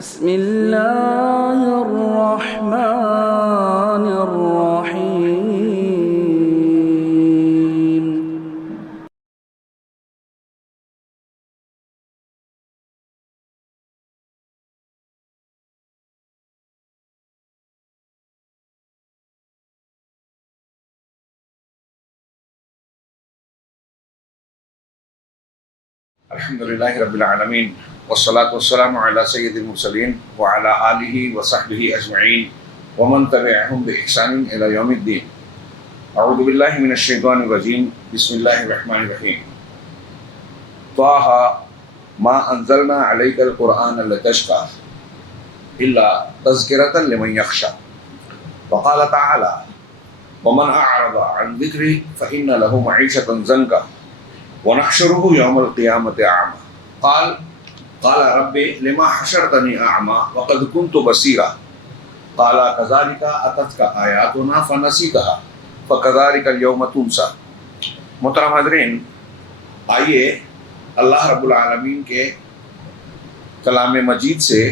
بسم اللہ الرحمن الرحیم الحمدللہ رب العالمین والصلاة والسلام علی سید المرسلین وعلی آلہ وصحبہ اجمعین ومن تبعہم بإحسان الی یوم الدین. اعوذ باللہ من الشیطان الرجیم. بسم اللہ الرحمن الرحیم. طٰہ ما انزلنا علیک القرآن لتشقى الا تذکرۃ لمن یخشی. وقال تعالی ومن اعرض عن ذکری فإن له معیشۃ ضنکا ونحشره يوم القيامة أعمى. قال رب لما حشرتني أعمى وقد كنت بصيرا. قال كذلك أتتك آياتنا فنسيتها فكذلك اليوم تنسى. محترم حضرین، آئیے اللہ رب العالمین کے کلام مجید سے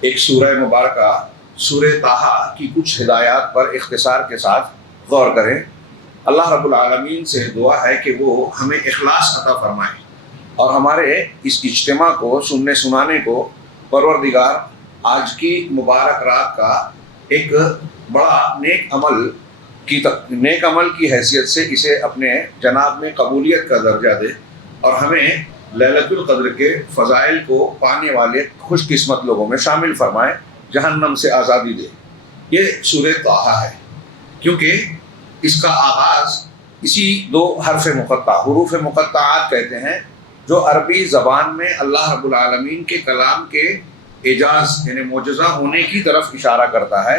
ایک سورہ مبارکہ سورہ طٰہ کی کچھ ہدایات پر اختصار کے ساتھ غور کریں. اللہ رب العالمین سے دعا ہے کہ وہ ہمیں اخلاص عطا فرمائے اور ہمارے اس اجتماع کو سننے سنانے کو پروردگار آج کی مبارک رات کا ایک بڑا نیک عمل کی حیثیت سے اسے اپنے جناب میں قبولیت کا درجہ دے اور ہمیں لیلۃ القدر کے فضائل کو پانے والے خوش قسمت لوگوں میں شامل فرمائے، جہنم سے آزادی دے. یہ سورہ طٰہ ہے کیونکہ اس کا آغاز اسی دو حروف مقطعات کہتے ہیں جو عربی زبان میں اللہ رب العالمین کے کلام کے اعجاز یعنی معجزہ ہونے کی طرف اشارہ کرتا ہے.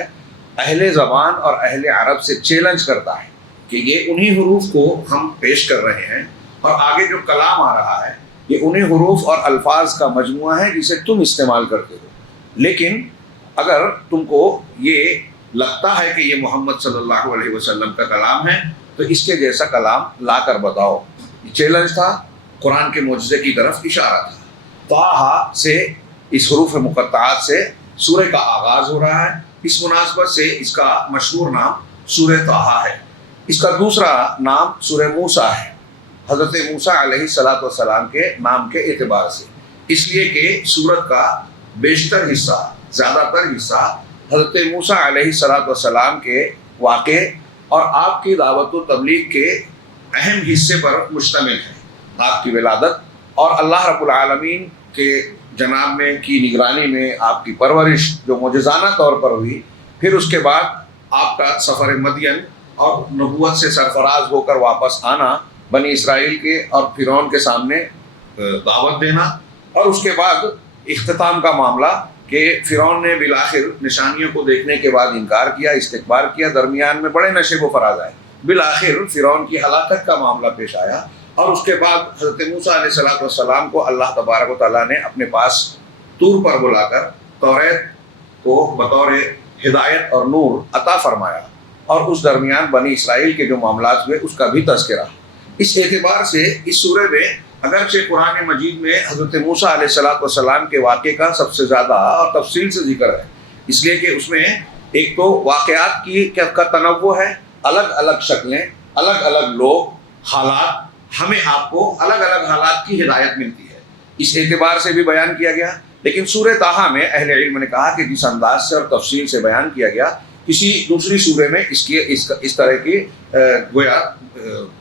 اہل زبان اور اہل عرب سے چیلنج کرتا ہے کہ یہ انہی حروف کو ہم پیش کر رہے ہیں اور آگے جو کلام آ رہا ہے یہ انہی حروف اور الفاظ کا مجموعہ ہے جسے تم استعمال کرتے ہو. لیکن اگر تم کو یہ لگتا ہے کہ یہ محمد صلی اللہ علیہ وسلم کا کلام ہے تو اس کے جیسا کلام لا کر بتاؤ. یہ چیلنج تھا، قرآن کے معجزے کی طرف اشارہ تھا. طٰہ سے اس حروف مقطعات سے سورہ کا آغاز ہو رہا ہے. اس مناسبت سے اس کا مشہور نام سورہ طٰہ ہے. اس کا دوسرا نام سورہ موسیٰ ہے، حضرت موسیٰ علیہ السلام کے نام کے اعتبار سے، اس لیے کہ سورت کا بیشتر حصہ، زیادہ تر حصہ حضرت موسیٰ علیہ السلام کے واقعے اور آپ کی دعوت و تبلیغ کے اہم حصے پر مشتمل ہے. آپ کی ولادت اور اللہ رب العالمین کے جناب میں کی نگرانی میں آپ کی پرورش جو معجزانہ طور پر ہوئی، پھر اس کے بعد آپ کا سفر مدین اور نبوت سے سرفراز ہو کر واپس آنا، بنی اسرائیل کے اور فرعون کے سامنے دعوت دینا، اور اس کے بعد اختتام کا معاملہ کہ فرعون نے بالآخر نشانیوں کو دیکھنے کے بعد انکار کیا، استکبار کیا، درمیان میں بڑے نشیب و فراز آئے، بالآخر فرعون کی ہلاکت کا معاملہ پیش آیا. اور اس کے بعد حضرت موسیٰ علیہ السلام کو اللہ تبارک و تعالیٰ نے اپنے پاس طور پر بلا کر توریت کو بطور ہدایت اور نور عطا فرمایا، اور اس درمیان بنی اسرائیل کے جو معاملات ہوئے اس کا بھی تذکرہ. اس اعتبار سے اس سورہ میں اگرچہ قرآن مجید میں حضرت موسیٰ علیہ السلام کے واقعے کا سب سے زیادہ اور تفصیل سے ذکر ہے، اس لیے کہ اس میں ایک تو واقعات کا تنوع ہے، الگ الگ شکلیں، الگ الگ لوگ، حالات، ہمیں آپ کو الگ الگ حالات کی ہدایت ملتی ہے، اس اعتبار سے بھی بیان کیا گیا. لیکن سورہ طٰہ میں اہل علم نے کہا کہ جس انداز سے اور تفصیل سے بیان کیا گیا کسی دوسری سورہ میں اس طرح کی گویا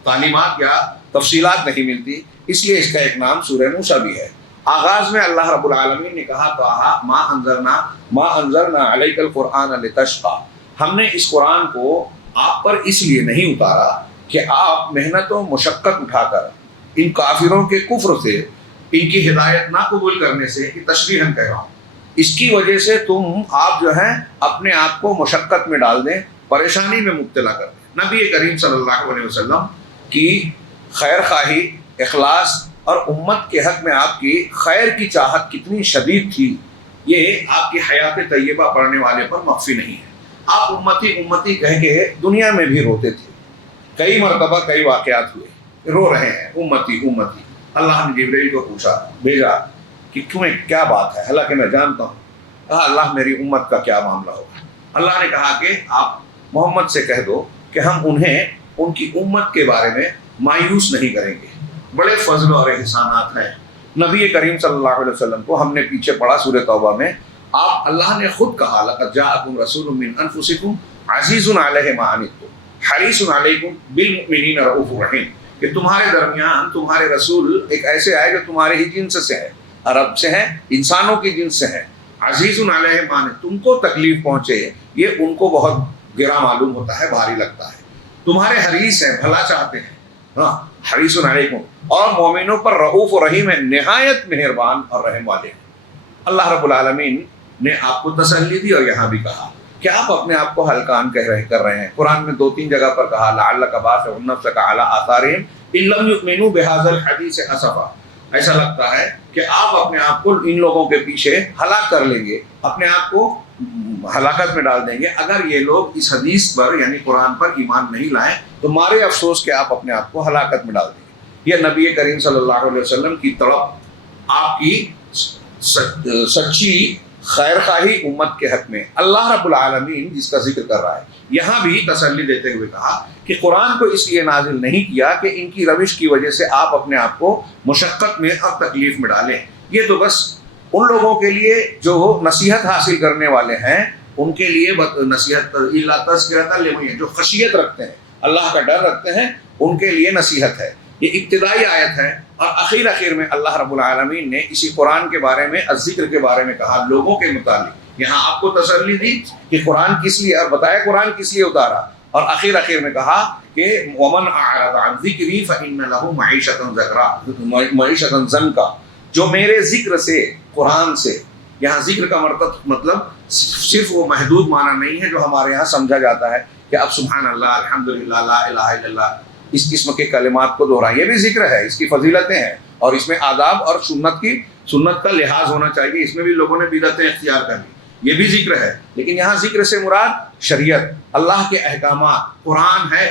تعلیمات یا تفصیلات نہیں ملتی، اس لیے اس کا ایک نام سورہ موسیٰ بھی ہے. آغاز میں اللہ رب العالمین نے کہا طٰہ ما انزلنا علیک القرآن لتشقى. ہم نے اس قرآن کو آپ پر اس لیے نہیں اتارا کہ آپ محنت و مشقت اٹھا کر ان کافروں کے کفر سے، ان کی ہدایت نہ قبول کرنے سے، کہ تشریحاً کہہ رہا ہوں، اس کی وجہ سے آپ جو ہیں اپنے آپ کو مشقت میں ڈال دیں، پریشانی میں مبتلا کر دیں. نبی کریم صلی اللہ علیہ وسلم کی خیر خواہی، اخلاص اور امت کے حق میں آپ کی خیر کی چاہت کتنی شدید تھی، یہ آپ کی حیات طیبہ پڑھنے والے پر مخفی نہیں ہے. آپ امتی امتی کہہ کے دنیا میں بھی روتے تھے، کئی مرتبہ کئی واقعات ہوئے، رو رہے ہیں امتی امتی. اللہ نے جبرائیل کو بھیجا کہ تمہیں کیا بات ہے، حالانکہ میں جانتا ہوں کہا اللہ میری امت کا کیا معاملہ ہوگا؟ اللہ نے کہا کہ آپ محمد سے کہہ دو کہ ہم انہیں ان کی امت کے بارے میں مایوس نہیں کریں گے، بڑے فضل اور احسانات ہیں۔ نبی کریم صلی اللہ علیہ وسلم کو ہم نے پیچھے پڑھا سورہ توبہ میں، آپ اللہ نے خود کہا لقد جاءکم رسول من انفسکم عزیز علیہ ما عنتم حریص علیکم بالمؤمنین رؤوف رحیم، کہ تمہارے درمیان تمہارے رسول ایک ایسے آئے جو تمہارے ہی جنس سے ہیں، عرب سے ہیں، انسانوں کی جنس سے ہیں، عزیز علیہ ما عنتم، تم کو تکلیف پہنچے یہ ان کو بہت گرا معلوم ہوتا ہے، بھاری لگتا ہے، تمہارے حریص ہیں، بھلا چاہتے ہیں، ہاں حریص علیکم، اور مومنوں پر رؤوف و رحیم ہے، نہایت مہربان اور رحم والے ہیں۔ اللہ رب العالمین نے آپ کو تسلی دی اور یہاں بھی کہا کہ آپ اپنے آپ کو ہلکان کر رہے ہیں۔ قرآن میں 2-3 جگہ پر کہا لعلک باخع نفسک علی آثارہم ان لم یؤمنوا بہذا الحدیث اسفا، ایسا لگتا ہے کہ آپ اپنے آپ کو ان لوگوں کے پیچھے ہلاک کر لیں گے، اپنے آپ کو ہلاکت میں ڈال دیں گے اگر یہ لوگ اس حدیث پر یعنی قرآن پر ایمان نہیں لائیں، تو مارے افسوس کہ آپ اپنے آپ کو ہلاکت میں ڈال دیں گے۔ یہ نبی کریم صلی اللہ علیہ وسلم کی طرف آپ کی سچی خیر خواہی امت کے حق میں اللہ رب العالمین جس کا ذکر کر رہا ہے، یہاں بھی تسلی دیتے ہوئے کہا کہ قرآن کو اس لیے نازل نہیں کیا کہ ان کی روش کی وجہ سے آپ اپنے آپ کو مشقت میں اور تکلیف میں ڈالیں، یہ تو بس ان لوگوں کے لیے جو نصیحت حاصل کرنے والے ہیں ان کے لیے نصیحت، الا تذکرۃ لمن، جو خشیت رکھتے ہیں، اللہ کا ڈر رکھتے ہیں، ان کے لیے نصیحت ہے۔ یہ ابتدائی آیت ہے، اور اخیر میں اللہ رب العالمین نے اسی قرآن کے بارے میں، ذکر کے بارے میں کہا، لوگوں کے متعلق یہاں آپ کو تسلی دی کہ قرآن کس لیے، اور بتایا قرآن کس لیے اتارا، اور اخیر میں کہا کہ ومن اعرض عن ذکری فإن له معیشۃ ضنکا، جو میرے ذکر سے، قرآن سے، یہاں ذکر کا مطلب صرف وہ محدود معنی نہیں ہے جو ہمارے یہاں سمجھا جاتا ہے کہ اب سبحان اللہ، الحمدللہ، لا الہ الا اللہ، اس قسم کے کلمات کو دہرائیں، یہ بھی ذکر ہے، اس کی فضیلتیں ہیں، اور اس میں آداب اور سنت کا لحاظ ہونا چاہیے، اس میں بھی لوگوں نے بدعتیں اختیار کر لی، یہ بھی ذکر ہے، لیکن یہاں ذکر سے مراد شریعت، اللہ کے احکامات، قرآن ہے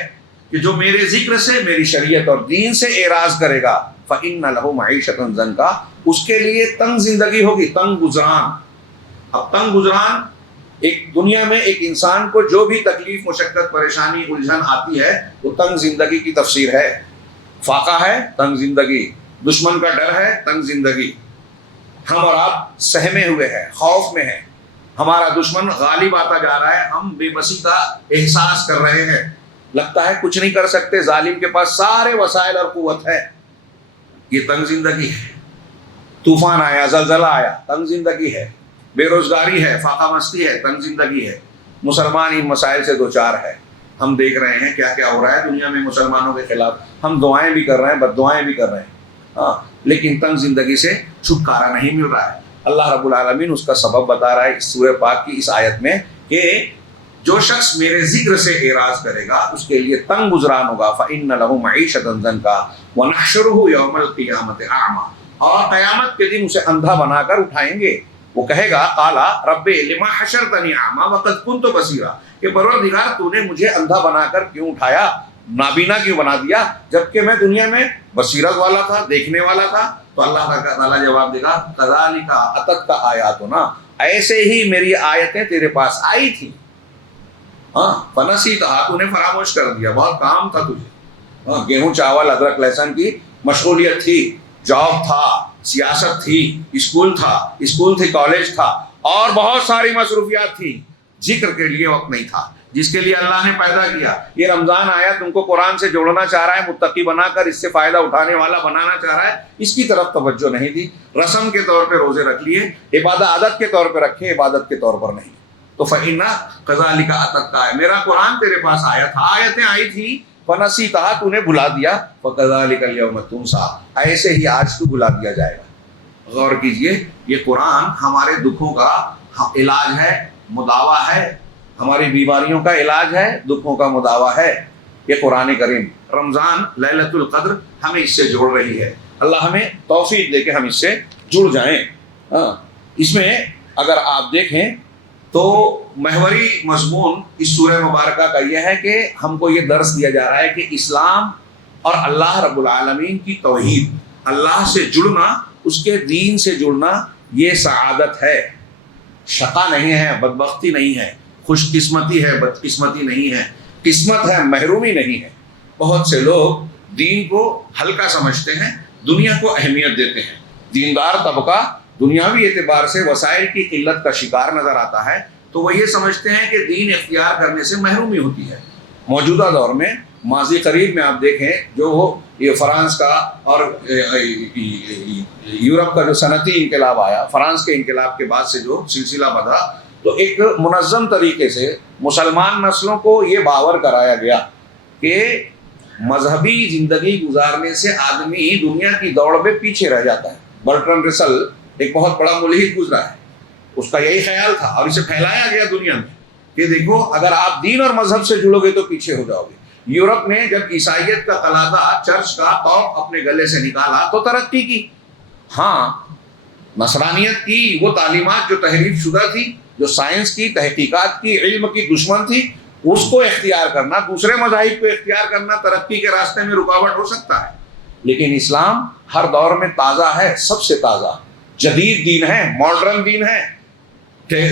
کہ جو میرے ذکر سے، میری شریعت اور دین سے اعراض کرے گا فإن له معیشۃ ضنکا، اس کے لیے تنگ زندگی ہوگی، تنگ گزران۔ اب تنگ گزران ایک دنیا میں ایک انسان کو جو بھی تکلیف، مشقت، پریشانی، الجھن آتی ہے، وہ تنگ زندگی کی تفسیر ہے۔ فاقہ ہے تنگ زندگی، دشمن کا ڈر ہے تنگ زندگی، ہم اور آپ سہمے ہوئے ہیں، خوف میں ہیں، ہمارا دشمن غالب آتا جا رہا ہے، ہم بے بسی کا احساس کر رہے ہیں، لگتا ہے کچھ نہیں کر سکتے، ظالم کے پاس سارے وسائل اور قوت ہے، یہ تنگ زندگی ہے۔ طوفان آیا، زلزلہ آیا، تنگ زندگی ہے، بے روزگاری ہے، فاقہ مستی ہے، تنگ زندگی ہے، مسلمان ان مسائل سے دوچار ہے۔ ہم دیکھ رہے ہیں کیا کیا ہو رہا ہے دنیا میں مسلمانوں کے خلاف، ہم دعائیں بھی کر رہے ہیں، بد دعائیں بھی کر رہے ہیں، ہاں، لیکن تنگ زندگی سے چھٹکارا نہیں مل رہا ہے۔ اللہ رب العالمین اس کا سبب بتا رہا ہے اس سورہ پاک کی اس آیت میں کہ جو شخص میرے ذکر سے اعراض کرے گا اس کے لیے تنگ گزران ہوگا، فإن له معیشۃ ضنکا ونحشرہ یوم القیامۃ اعمی، اور قیامت کے دن اسے اندھا بنا کر اٹھائیں گے، وہ کہے گا قال رب لما حشرتنی اعمی وقد كنت بصیرا، کہ پروردگار تو نے مجھے اندھا بنا کر کیوں اٹھایا، نابینا کیوں بنا دیا، جبکہ میں دنیا میں بصیرت والا تھا، دیکھنے والا تھا۔ تو اللہ تعالیٰ جواب دے گا کذالک اتتک آیاتنا، ایسے ہی میری آیتیں تیرے پاس آئی تھی، ہاں، فنسیتھا، تو نے فراموش کر دیا، بہت کام تھا تجھے، ہاں، گیہوں چاول ادرک لہسن کی مشغولیت تھی، جاب تھا، سیاست تھی، اسکول تھی، کالج تھا، اور بہت ساری مصروفیات تھی، ذکر کے لیے وقت نہیں تھا جس کے لیے اللہ نے پیدا کیا۔ یہ رمضان آیا، تم کو قرآن سے جوڑنا چاہ رہا ہے، متقی بنا کر اس سے فائدہ اٹھانے والا بنانا چاہ رہا ہے، اس کی طرف توجہ نہیں دی، رسم کے طور پہ روزے رکھ لیے، عادت کے طور پہ رکھے، عبادت کے طور پر نہیں۔ تو فَإِنَّ كَذَلِكَ أَتَتْكَ، میرا قرآن تیرے پاس آیا تھا، آیتیں آئی تھی، فَنَسِيتَهَا، تو نے بھلا دیا، فَكَذَلِكَ الْيَوْمَ تُنسَى، ایسے ہی آج تو بھلا دیا جائے گا۔ غور کیجئے، یہ قرآن ہمارے دکھوں کا علاج ہے، مداوا ہے، ہماری بیماریوں کا علاج ہے، دکھوں کا مداوا ہے، یہ قرآن کریم۔ رمضان لیلۃ القدر ہمیں اس سے جوڑ رہی ہے، اللہ ہمیں توفیق دے کے ہم اس سے جڑ جائیں۔ اس میں اگر آپ دیکھیں تو محوری مضمون اس سورہ مبارکہ کا یہ ہے کہ ہم کو یہ درس دیا جا رہا ہے کہ اسلام اور اللہ رب العالمین کی توحید، اللہ سے جڑنا، اس کے دین سے جڑنا، یہ سعادت ہے۔ شقا نہیں ہے، بدبختی نہیں ہے، خوش قسمتی ہے، بدقسمتی نہیں ہے، قسمت ہے، محرومی نہیں ہے۔ بہت سے لوگ دین کو ہلکا سمجھتے ہیں، دنیا کو اہمیت دیتے ہیں۔ دیندار طبقہ دنیاوی اعتبار سے وسائل کی قلت کا شکار نظر آتا ہے، تو وہ یہ سمجھتے ہیں کہ دین اختیار کرنے سے محرومی ہوتی ہے۔ موجودہ دور میں، ماضی قریب میں آپ دیکھیں، جو یہ فرانس کا اور یورپ کا جو صنعتی انقلاب آیا، فرانس کے انقلاب کے بعد سے جو سلسلہ بدھا، تو ایک منظم طریقے سے مسلمان نسلوں کو یہ باور کرایا گیا کہ مذہبی زندگی گزارنے سے آدمی دنیا کی دوڑ میں پیچھے رہ جاتا ہے۔ برٹرن رسل ایک بہت بڑا ملحد گزرا ہے، اس کا یہی خیال تھا اور اسے پھیلایا گیا دنیا میں کہ دیکھو اگر آپ دین اور مذہب سے جڑو گے تو پیچھے ہو جاؤ گے۔ یورپ نے جب عیسائیت کا قلادہ، چرچ کا توق اپنے گلے سے نکالا تو ترقی کی۔ ہاں، نصرانیت کی وہ تعلیمات جو تحریف شدہ تھی، جو سائنس کی، تحقیقات کی، علم کی دشمن تھی، اس کو اختیار کرنا، دوسرے مذاہب کو اختیار کرنا ترقی کے راستے میں رکاوٹ ہو سکتا ہے۔ لیکن اسلام ہر دور میں تازہ ہے، سب سے تازہ جدید دین ہے، ماڈرن دین ہے،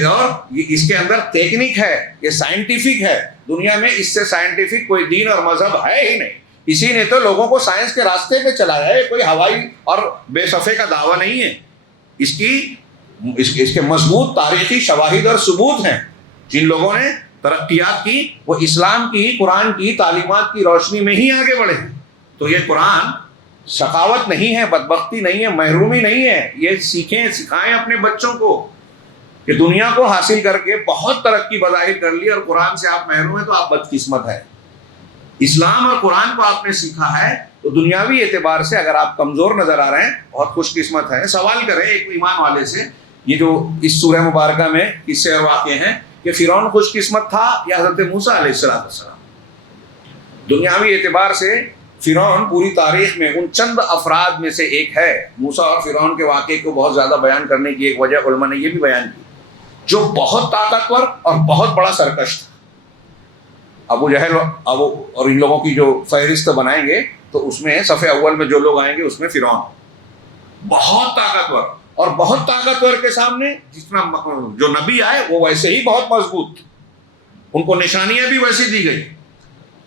اور اس کے اندر تکنیک ہے، یہ سائنٹیفک ہے۔ دنیا میں اس سے سائنٹیفک کوئی دین اور مذہب ہے ہی نہیں۔ اسی نے تو لوگوں کو سائنس کے راستے پہ چلایا ہے، کوئی ہوائی اور بے صفے کا دعویٰ نہیں ہے۔ اس کے مضبوط تاریخی شواہد اور ثبوت ہیں۔ جن لوگوں نے ترقیات کی وہ اسلام کی، قرآن کی تعلیمات کی روشنی میں ہی آگے بڑھے ہیں۔ تو یہ قرآن شقاوت نہیں ہے، بدبختی نہیں ہے، محرومی نہیں ہے۔ یہ سیکھیں، سکھائیں اپنے بچوں کو کہ دنیا کو حاصل کر کے بہت ترقی بظاہر کر لی اور قرآن سے آپ محروم ہیں تو آپ بدقسمت ہیں۔ اسلام اور قرآن کو آپ نے سیکھا ہے تو دنیاوی اعتبار سے اگر آپ کمزور نظر آ رہے ہیں بہت خوش قسمت ہیں۔ سوال کریں ایک ایمان والے سے، یہ جو اس سورہ مبارکہ میں قصے اور واقعے ہیں، کہ فرعون خوش قسمت تھا یا حضرت موسیٰ علیہ السلام؟ دنیاوی اعتبار سے فرعون پوری تاریخ میں ان چند افراد میں سے ایک ہے۔ موسیٰ اور فرعون کے واقعے کو بہت زیادہ بیان کرنے کی ایک وجہ علماء نے یہ بھی بیان کی، جو بہت طاقتور اور بہت بڑا سرکش تھا۔ ابو جہل اور ان لوگوں کی جو فہرست بنائیں گے تو اس میں صفحے اول میں جو لوگ آئیں گے اس میں فرعون بہت طاقتور، اور بہت طاقتور کے سامنے جتنا جو نبی آئے وہ ویسے ہی بہت مضبوط، ان کو نشانیاں بھی ویسی دی گئی۔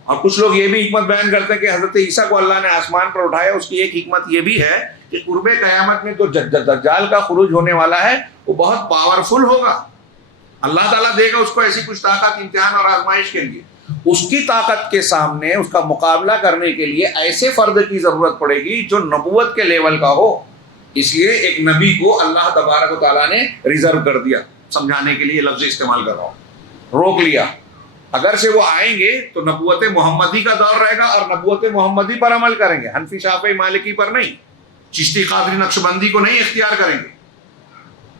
اور کچھ لوگ یہ بھی حکمت بیان کرتے ہیں کہ حضرت عیسیٰ کو اللہ نے آسمان پر اٹھایا، اس کی ایک حکمت یہ بھی ہے کہ قرب قیامت میں جو دجال کا خروج ہونے والا ہے وہ بہت پاورفل ہوگا۔ اللہ تعالیٰ دے گا اس کو ایسی کچھ طاقت امتحان اور آزمائش کے لیے۔ اس کی طاقت کے سامنے اس کا مقابلہ کرنے کے لیے ایسے فرد کی ضرورت پڑے گی جو نبوت کے لیول کا ہو۔ اس لیے ایک نبی کو اللہ تبارک و تعالیٰ نے ریزرو کر دیا، سمجھانے کے لیے لفظ استعمال کر رہا ہوں، روک لیا۔ اگر سے وہ آئیں گے تو نبوت محمدی کا دور رہے گا اور نبوت محمدی پر عمل کریں گے، حنفی شافعی مالکی پر نہیں، چشتی قادری نقشبندی کو نہیں اختیار کریں گے۔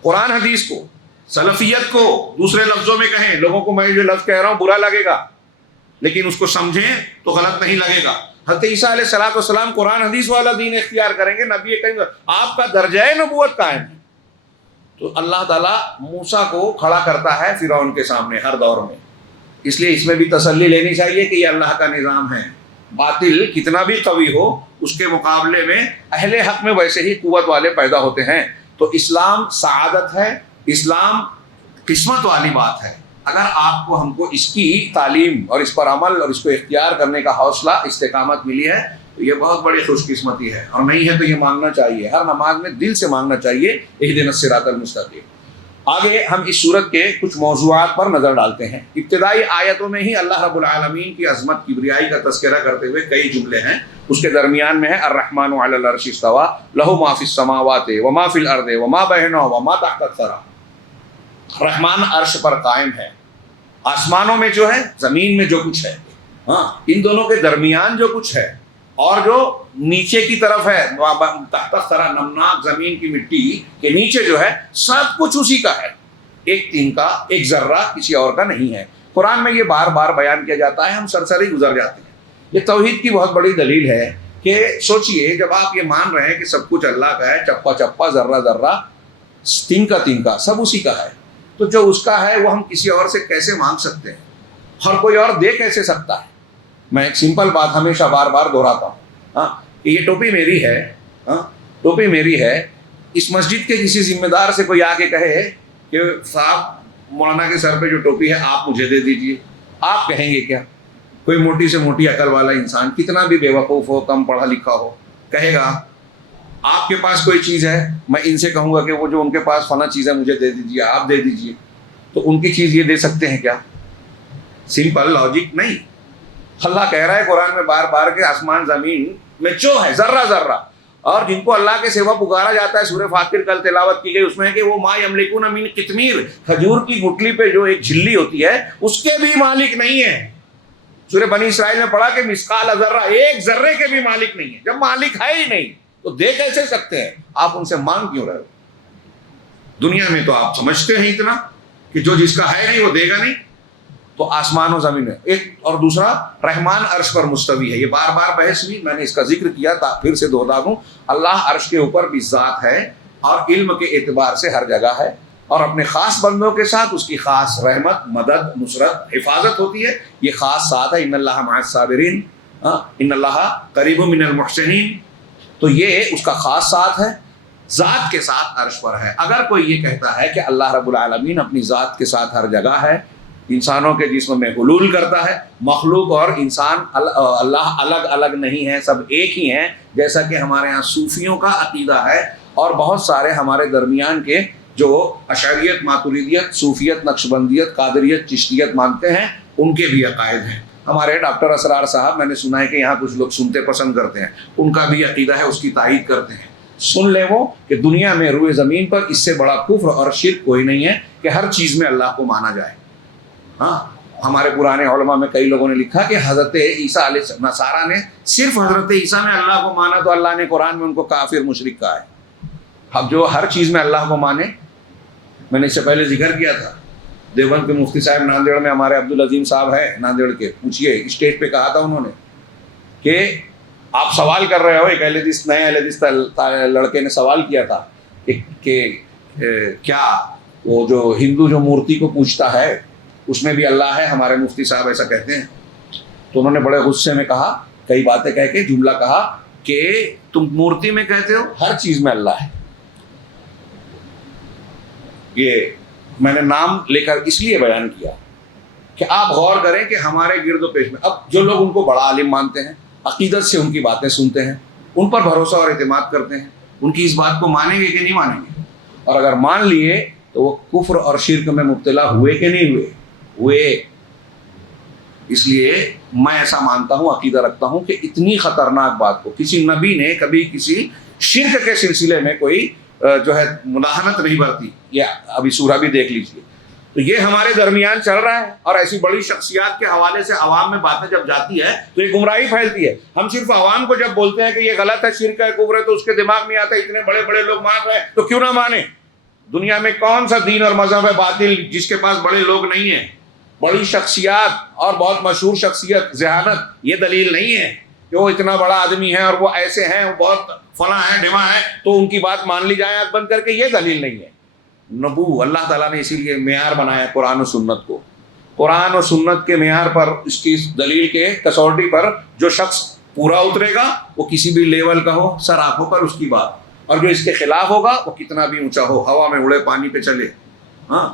قرآن حدیث کو، سلفیت کو دوسرے لفظوں میں کہیں، لوگوں کو میں جو لفظ کہہ رہا ہوں برا لگے گا لیکن اس کو سمجھیں تو غلط نہیں لگے گا۔ حضرت عیسیٰ علیہ السلام قرآن حدیث والا دین اختیار کریں گے، نبی کہیں گے آپ کا درجہ نبوت قائم ہے۔ تو اللہ تعالیٰ موسیٰ کو کھڑا کرتا ہے فرعون کے سامنے ہر دور میں۔ اس لیے اس میں بھی تسلی لینی چاہیے کہ یہ اللہ کا نظام ہے۔ باطل کتنا بھی قوی ہو اس کے مقابلے میں اہل حق میں ویسے ہی قوت والے پیدا ہوتے ہیں۔ تو اسلام سعادت ہے، اسلام قسمت والی بات ہے۔ اگر آپ کو ہم کو اس کی تعلیم اور اس پر عمل اور اس کو اختیار کرنے کا حوصلہ، استقامت ملی ہے تو یہ بہت بڑی خوش قسمتی ہے، اور نہیں ہے تو یہ مانگنا چاہیے، ہر نماز میں دل سے مانگنا چاہیے، اہدنا الصراط المستقیم۔ آگے ہم اس صورت کے کچھ موضوعات پر نظر ڈالتے ہیں۔ ابتدائی آیتوں میں ہی اللہ رب العالمین کی عظمت، کبریائی کا تذکرہ کرتے ہوئے کئی جملے ہیں۔ اس کے درمیان میں ہے الرحمن علی العرش استویٰ لہ ما فی السماوات وما فی الارض وما بینہما وما تحت الثری۔ رحمان عرش پر قائم ہے، آسمانوں میں جو ہے، زمین میں جو کچھ ہے، ہاں ان دونوں کے درمیان جو کچھ ہے، اور جو نیچے کی طرف ہے تحت الثری، نمناک زمین کی مٹی کے نیچے جو ہے، سب کچھ اسی کا ہے، ایک تین کا، ایک ذرہ کسی اور کا نہیں ہے۔ قرآن میں یہ بار بار بیان کیا جاتا ہے، ہم سرسری گزر جاتے ہیں۔ یہ توحید کی بہت بڑی دلیل ہے کہ سوچئے جب آپ یہ مان رہے ہیں کہ سب کچھ اللہ کا ہے، چپا چپا، ذرہ ذرہ، تین کا سب اسی کا ہے، تو جو اس کا ہے وہ ہم کسی اور سے کیسے مانگ سکتے ہیں، اور کوئی اور دے کیسے سکتا ہے؟ میں ایک سمپل بات ہمیشہ بار بار دہراتا ہوں، کہ یہ ٹوپی میری ہے، ٹوپی میری ہے۔ اس مسجد کے کسی ذمہ دار سے کوئی آ کے کہے کہ صاحب مولانا کے سر پہ جو ٹوپی ہے آپ مجھے دے دیجئے، آپ کہیں گے کیا؟ کوئی موٹی سے موٹی عقل والا انسان کتنا بھی بے وقوف ہو، کم پڑھا لکھا ہو، کہے گا آپ کے پاس کوئی چیز ہے، میں ان سے کہوں گا کہ وہ جو ان کے پاس فلاں چیز ہے مجھے دے دیجئے، آپ دے دیجئے، تو ان کی چیز یہ دے سکتے ہیں کیا؟ سمپل لاجک نہیں۔ اللہ کہہ رہا ہے قرآن میں بار بار کہ آسمان زمین میں جو ہے ذرہ ذرہ، اور جن کو اللہ کے سوا پکارا جاتا ہے، سورہ فاطر کل تلاوت کی گئی، اس میں ہے کہ وہ ما یملکون من قطمیر، کھجور کی گٹلی پہ جو ایک جھلی ہوتی ہے اس کے بھی مالک نہیں ہے۔ سورہ بنی اسرائیل میں پڑھا کہ مثقال ذرہ، ایک ذرے کے بھی مالک نہیں ہے۔ جب مالک ہے ہی نہیں تو دے کیسے سکتے ہیں؟ آپ ان سے مانگ کیوں رہے ہو؟ دنیا میں تو آپ سمجھتے ہیں اتنا کہ جو جس کا ہے نہیں وہ دے گا نہیں۔ تو آسمان و زمین ہے ایک، اور دوسرا رحمان عرش پر مستوی ہے، یہ بار بار بحث ہوئی، میں نے اس کا ذکر کیا تھا، پھر سے دوہرا دوں، اللہ عرش کے اوپر بھی ذات ہے اور علم کے اعتبار سے ہر جگہ ہے، اور اپنے خاص بندوں کے ساتھ اس کی خاص رحمت، مدد، نصرت، حفاظت ہوتی ہے، یہ خاص ساتھ ہے، ان اللہ مع الصابرین، ان اللہ قریب من المحسنین، تو یہ اس کا خاص ساتھ ہے، ذات کے ساتھ عرش پر ہے۔ اگر کوئی یہ کہتا ہے کہ اللہ رب العالمین اپنی ذات کے ساتھ ہر جگہ ہے، انسانوں کے جسم میں حلول کرتا ہے، مخلوق اور انسان اللہ الگ الگ نہیں ہیں، سب ایک ہی ہیں، جیسا کہ ہمارے ہاں صوفیوں کا عقیدہ ہے، اور بہت سارے ہمارے درمیان کے جو اشعریت، ماتریدیت، صوفیت، نقشبندیت، قادریت، چشتیت مانتے ہیں، ان کے بھی عقائد ہیں۔ ہمارے ڈاکٹر اسرار صاحب، میں نے سنا ہے کہ یہاں کچھ لوگ سنتے پسند کرتے ہیں، ان کا بھی عقیدہ ہے، اس کی تائید کرتے ہیں۔ سن لیں وہ کہ دنیا میں روئے زمین پر اس سے بڑا کفر اور شرک کوئی نہیں ہے کہ ہر چیز میں اللہ کو مانا جائے۔ ہاں، ہمارے پرانے علماء میں کئی لوگوں نے لکھا کہ حضرت عیسیٰ علیہ نصارہ نے صرف حضرت عیسیٰ میں اللہ کو مانا تو اللہ نے قرآن میں ان کو کافر مشرک کہا ہے۔ اب جو ہر چیز میں اللہ کو مانے، میں نے اس سے پہلے ذکر کیا تھا، دیوبند کے مفتی صاحب ناندیڑ میں ہمارے عبدالعظیم صاحب ہیں ناندیڑ کے، پوچھیے، اسٹیج پہ کہا تھا انہوں نے کہ آپ سوال کر رہے ہو، ایک اہل حدیث، نئے اہل حدیث لڑکے نے سوال کیا تھا کہ کیا وہ جو ہندو جو مورتی کو پوجتا ہے اس میں بھی اللہ ہے؟ ہمارے مفتی صاحب ایسا کہتے ہیں۔ تو انہوں نے بڑے غصے میں کہا، کئی باتیں کہہ کے جملہ کہا کہ تم مورتی میں کہتے ہو، ہر چیز میں اللہ ہے۔ یہ میں نے نام لے کر اس لیے بیان کیا کہ آپ غور کریں کہ ہمارے گرد و پیش میں اب جو لوگ ان کو بڑا عالم مانتے ہیں، عقیدت سے ان کی باتیں سنتے ہیں، ان پر بھروسہ اور اعتماد کرتے ہیں، ان کی اس بات کو مانیں گے کہ نہیں مانیں گے؟ اور اگر مان لیے تو وہ کفر اور شرک میں مبتلا ہوئے کہ نہیں ہوئے؟ اس لیے میں ایسا مانتا ہوں، عقیدہ رکھتا ہوں کہ اتنی خطرناک بات کو کسی نبی نے کبھی کسی شرک کے سلسلے میں کوئی جو ہے مداہنت نہیں برتی۔ یہ ابھی سورہ بھی دیکھ لیجیے۔ تو یہ ہمارے درمیان چل رہا ہے، اور ایسی بڑی شخصیات کے حوالے سے عوام میں باتیں جب جاتی ہے تو یہ گمراہی پھیلتی ہے۔ ہم صرف عوام کو جب بولتے ہیں کہ یہ غلط ہے، شرک ہے، کفر ہے، تو اس کے دماغ میں آتا ہے اتنے بڑے بڑے لوگ مان رہے ہیں تو کیوں نہ مانیں؟ دنیا میں کون سا دین اور مذہب ہے باطل جس کے پاس بڑے لوگ نہیں ہیں؟ بڑی شخصیات اور بہت مشہور شخصیت، ذہانت، یہ دلیل نہیں ہے کہ وہ اتنا بڑا آدمی ہے اور وہ ایسے ہیں، وہ بہت فلاں ہیں، ڈھما ہے، تو ان کی بات مان لی جائے آنکھ بند کر کے، یہ دلیل نہیں ہے۔ نبو اللہ تعالیٰ نے اسی لیے معیار بنایا قرآن و سنت کو۔ قرآن و سنت کے معیار پر، اس کی دلیل کے کسوٹی پر جو شخص پورا اترے گا، وہ کسی بھی لیول کا ہو، سر آنکھوں پر اس کی بات، اور جو اس کے خلاف ہوگا وہ کتنا بھی اونچا ہو، ہوا میں اڑے، پانی پہ چلے، ہاں،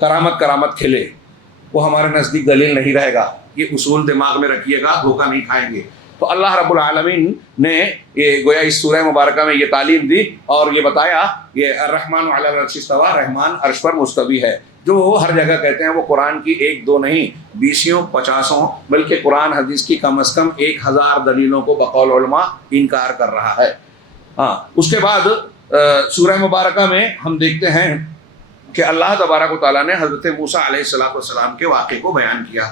کرامت کھلے، وہ ہمارے نزدیک دلیل نہیں رہے گا۔ یہ اصول دماغ میں رکھیے گا، دھوکہ نہیں کھائیں گے۔ تو اللہ رب العالمین نے یہ گویا اس سورہ مبارکہ میں یہ تعلیم دی اور یہ بتایا، یہ الرحمن علی العرش استویٰ، رحمان عرش پر مستوی ہے، جو ہر جگہ کہتے ہیں۔ وہ قرآن کی ایک دو نہیں، 20 50 بلکہ قرآن حدیث کی کم از کم 1000 دلیلوں کو بقول علماء انکار کر رہا ہے۔ ہاں، اس کے بعد سورہ مبارکہ میں ہم دیکھتے ہیں کہ اللہ تبارک و تعالیٰ نے حضرت موسیٰ علیہ السلام کے واقعے کو بیان کیا۔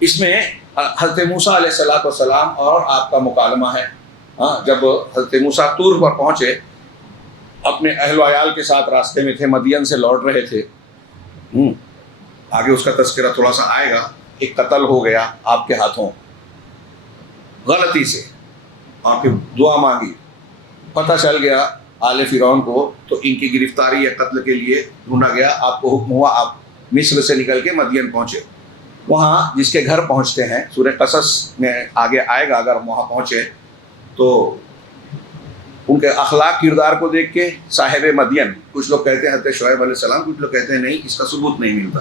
اس میں حضرت موسیٰ علیہ السلام اور آپ کا مکالمہ ہے۔ جب حضرت موسیٰ طور پر پہنچے، اپنے اہل و عیال کے ساتھ راستے میں تھے، مدین سے لوٹ رہے تھے، آگے اس کا تذکرہ تھوڑا سا آئے گا۔ ایک قتل ہو گیا آپ کے ہاتھوں غلطی سے، آپ کی دعا مانگی، پتہ چل گیا آل فرعون کو، تو ان کی گرفتاری یا قتل کے لیے ڈھونڈا گیا۔ آپ کو حکم ہوا، آپ مصر سے نکل کے مدین پہنچے۔ وہاں جس کے گھر پہنچتے ہیں، سورہ قصص میں آگے آئے گا، اگر وہاں پہنچے تو ان کے اخلاق کردار کو دیکھ کے صاحب مدین، کچھ لوگ کہتے ہیں حضرت شعیب علیہ السلام، کچھ لوگ کہتے ہیں نہیں، اس کا ثبوت نہیں ملتا.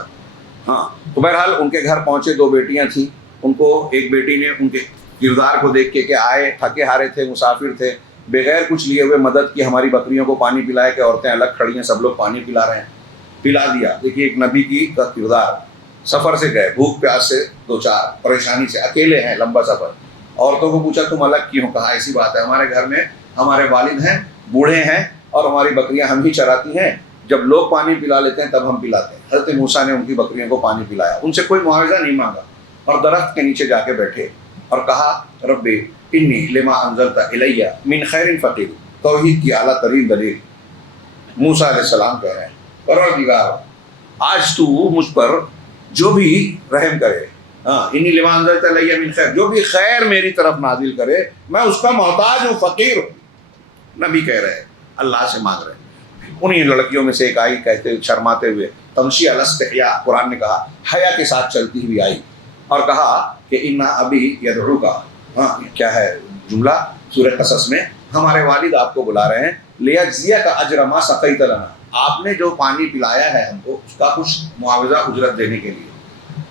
ہاں تو بہرحال ان کے گھر پہنچے، 2 بیٹیاں تھیں. ان کو ایک بیٹی نے ان کے کردار کو دیکھ کے کہ آئے تھکے ہارے تھے، مسافر تھے، بغیر کچھ لیے ہوئے مدد کی، ہماری بکریوں کو پانی پلائے کہ عورتیں الگ کھڑی ہیں، سب لوگ پانی پلا رہے ہیں، پلا دیا. دیکھیے ایک نبی کی کا کردار. سفر سے گئے، بھوک پیاس سے 2-4 پریشانی سے، اکیلے ہیں، لمبا سفر. عورتوں کو پوچھا تم الگ کیوں؟ کہا ایسی بات ہے، ہمارے گھر میں ہمارے والد ہیں، بوڑھے ہیں، اور ہماری بکریاں ہم ہی چراتی ہیں، جب لوگ پانی پلا لیتے ہیں تب ہم پلاتے ہیں. حضرت موسیٰ نے ان کی بکریوں کو پانی پلایا، ان سے کوئی معاوضہ نہیں مانگا، اور درخت کے نیچے جا کے بیٹھے اور کہا رب انی لما انزلت الی من خیر فقیر. توحید کی اعلیٰ ترین دلیل. موسیٰ علیہ السلام کہہ رہے ہیں پروردگار آج تو مجھ پر جو بھی رحم کرے، انی لما انزلت الی من خیر، جو بھی خیر میری طرف نازل کرے میں اس کا محتاج ہوں، فقیر ہوں. نبی کہہ رہے ہیں، اللہ سے مانگ رہے ہیں. انہیں لڑکیوں میں سے ایک آئی، کہتے شرماتے ہوئے، تمشی علی استحیاء، قرآن نے کہا حیا کے ساتھ چلتی ہوئی آئی اور کہا کہ انا ابی یدعوک. کیا ہے جملہ سورہ قصص میں؟ ہمارے والد آپ کو بلا رہے ہیں، لیجزیک اجر ما سقیت لنا، آپ نے جو پانی پلایا ہے ہم کو اس کا کچھ معاوضہ اجرت دینے کے لیے.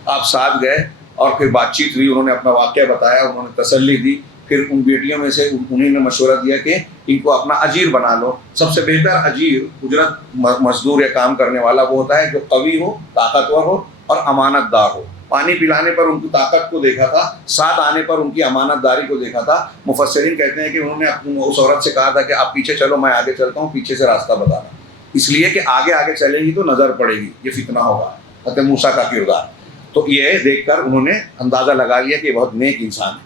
آپ ساتھ گئے اور پھر بات چیت ہوئی، انہوں نے اپنا واقعہ بتایا، انہوں نے تسلی دی. پھر ان بیٹیوں میں سے انہیں نے مشورہ دیا کہ ان کو اپنا اجیر بنا لو. سب سے بہتر اجیر، اجرت مزدور یا کام کرنے والا وہ ہوتا ہے جو قوی ہو، طاقتور ہو اور امانت دار ہو. پانی پلانے پر ان کی طاقت کو دیکھا تھا، ساتھ آنے پر ان کی امانت داری کو دیکھا تھا. مفسرین کہتے ہیں کہ انہوں نے اس عورت سے کہا تھا کہ آپ پیچھے چلو، میں آگے چلتا ہوں، پیچھے سے راستہ بتانا، اس لیے کہ آگے آگے چلیں گی تو نظر پڑے گی، یہ فتنہ ہوگا. حضرت موسیٰ کا کردار تو یہ دیکھ کر انہوں نے اندازہ لگا لیا کہ یہ بہت نیک انسان ہے.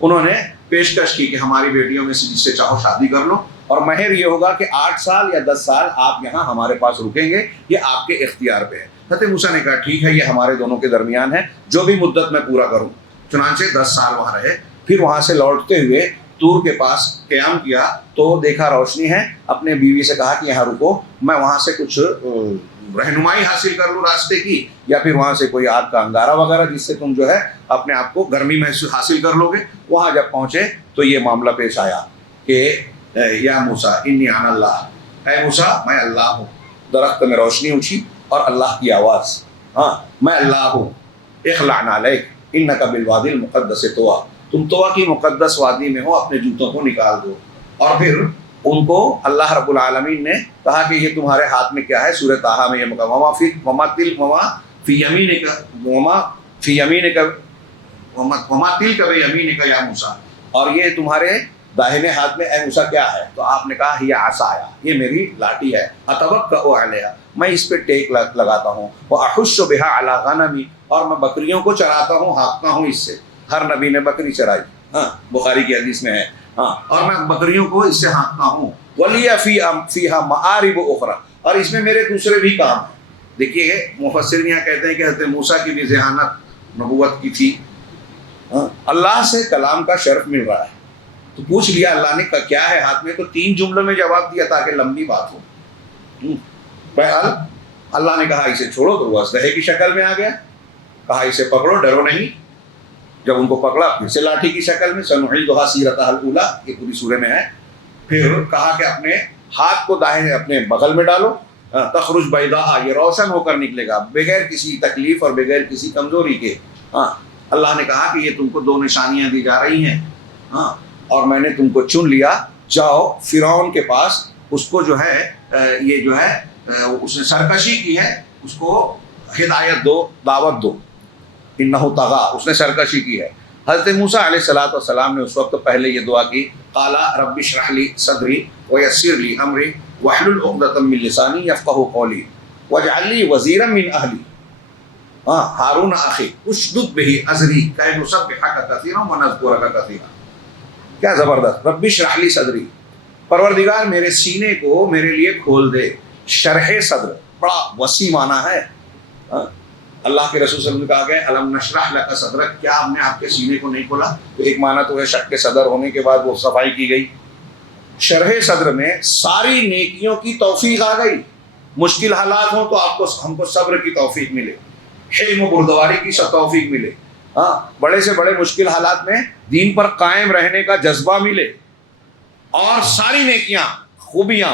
انہوں نے پیشکش کی کہ ہماری بیٹیوں میں سے جس سے چاہو شادی کر لو، اور مہر یہ ہوگا کہ 8 سال یا 10 سال آپ یہاں ہمارے پاس رکیں گے، یہ آپ کے اختیار پہ ہے. حضرت موسیٰ نے کہا ٹھیک ہے، یہ ہمارے دونوں کے درمیان ہے، جو بھی مدت میں پورا کروں. چنانچہ 10 سال وہاں رہے. پھر وہاں سے لوٹتے ہوئے طور کے پاس قیام کیا تو دیکھا روشنی ہے. اپنے بیوی سے کہا کہ یہاں رکو، میں وہاں سے کچھ رہنمائی حاصل کر لوں راستے کی، یا پھر وہاں سے کوئی آگ کا انگارہ وغیرہ جس سے تم جو ہے اپنے آپ کو گرمی محسوس حاصل کر لو گے. وہاں جب پہنچے تو یہ معاملہ پیش آیا کہ یا موسیٰ انی انا اللہ، اے موسیٰ میں اللہ ہوں. درخت میں روشنی اونچی اور اللہ کی آواز، میں اللہ ہوں. اخلع نعلیک انک بالوادی المقدس طویٰ، تم طویٰ کی مقدس وادی میں ہو، اپنے جوتوں کو نکال دو. اور پھر ان کو اللہ رب العالمین نے کہا کہ یہ تمہارے ہاتھ میں کیا ہے. سورہ طٰہٰ میں یہ مقام وما فی یمینک بیمینک یا موسیٰ، اور یہ تمہارے داہنے ہاتھ میں اے موسیٰ کیا ہے؟ تو آپ نے کہا ہی عصایا، یہ میری لاٹھی ہے. اتوکأ علیہا، میں اس پہ ٹیک لگاتا ہوں. واحش بہا علی غنمی، اور میں بکریوں کو چراتا ہوں، ہانکتا ہوں اس سے. ہر نبی نے بکری چرائی، بخاری کی حدیث میں ہے. اور میں بکریوں کو اس سے ہانکتا ہوں. ولی فیہا معارب اخری، اور اس میں میرے دوسرے بھی کام ہیں. دیکھیے مفسرین یہاں کہتے ہیں کہ حضرت موسیٰ کی بھی ذہانت نبوت کی تھی. اللہ سے کلام کا شرف مل رہا ہے تو پوچھ لیا اللہ نے کیا ہے ہاتھ میں، تو 3 جملوں میں جواب دیا تاکہ لمبی بات ہو. بہرحال اللہ نے کہا اسے چھوڑو تو وہ اسلحے کی شکل میں آ گیا. کہا اسے پکڑو، ڈرو نہیں. جب ان کو پکڑا پھر سے لاٹھی کی شکل میں، سنعیدھا سیرتھا الاولیٰ، یہ پوری سورہ میں ہے. پھر کہا کہ اپنے ہاتھ کو داہنے اپنے بغل میں ڈالو، تخرج بیضاء، یہ روشن ہو کر نکلے گا بغیر کسی تکلیف اور بغیر کسی کمزوری کے. اللہ نے کہا کہ یہ تم کو 2 نشانیاں دی جا رہی ہیں، اور میں نے تم کو چن لیا. جاؤ فرعون کے پاس، اس کو جو ہے یہ جو ہے اس نے سرکشی کی ہے، اس کو ہدایت دو، دعوت دو. انہ طغیٰ، اس نے سرکشی کی ہے. حضرت موسیٰ علیہ السلام نے اس وقت پہلے یہ دعا کی، قال رب اشرح لی صدری ویسر لی امری واحلل عقدۃ من لسانی یفقہوا قولی واجعل لی وزیرا من اہلی ہارون اخی اشدد بہ ازری کی نسبحک کثیرا ونذکرک کثیرا. کیا زبردست. رب اشرح لی صدری، پروردگار میرے سینے کو میرے لیے کھول دے. شرح صدر بڑا وسیع معنی ہے. اللہ کے رسول صلی اللہ علیہ وسلم نے کہا کہ الم نشرح لک صدرک، کیا ہم نے آپ کے سینے کو نہیں کھولا؟ تو ایک معنی تو ہے شق صدر ہونے کے بعد وہ صفائی کی گئی. شرح صدر میں ساری نیکیوں کی توفیق آ گئی. مشکل حالات ہوں تو آپ کو ہم کو صبر کی توفیق ملے، حلم و بردباری کی توفیق ملے. بڑے سے بڑے مشکل حالات میں دین پر قائم رہنے کا جذبہ ملے. اور ساری نیکیاں خوبیاں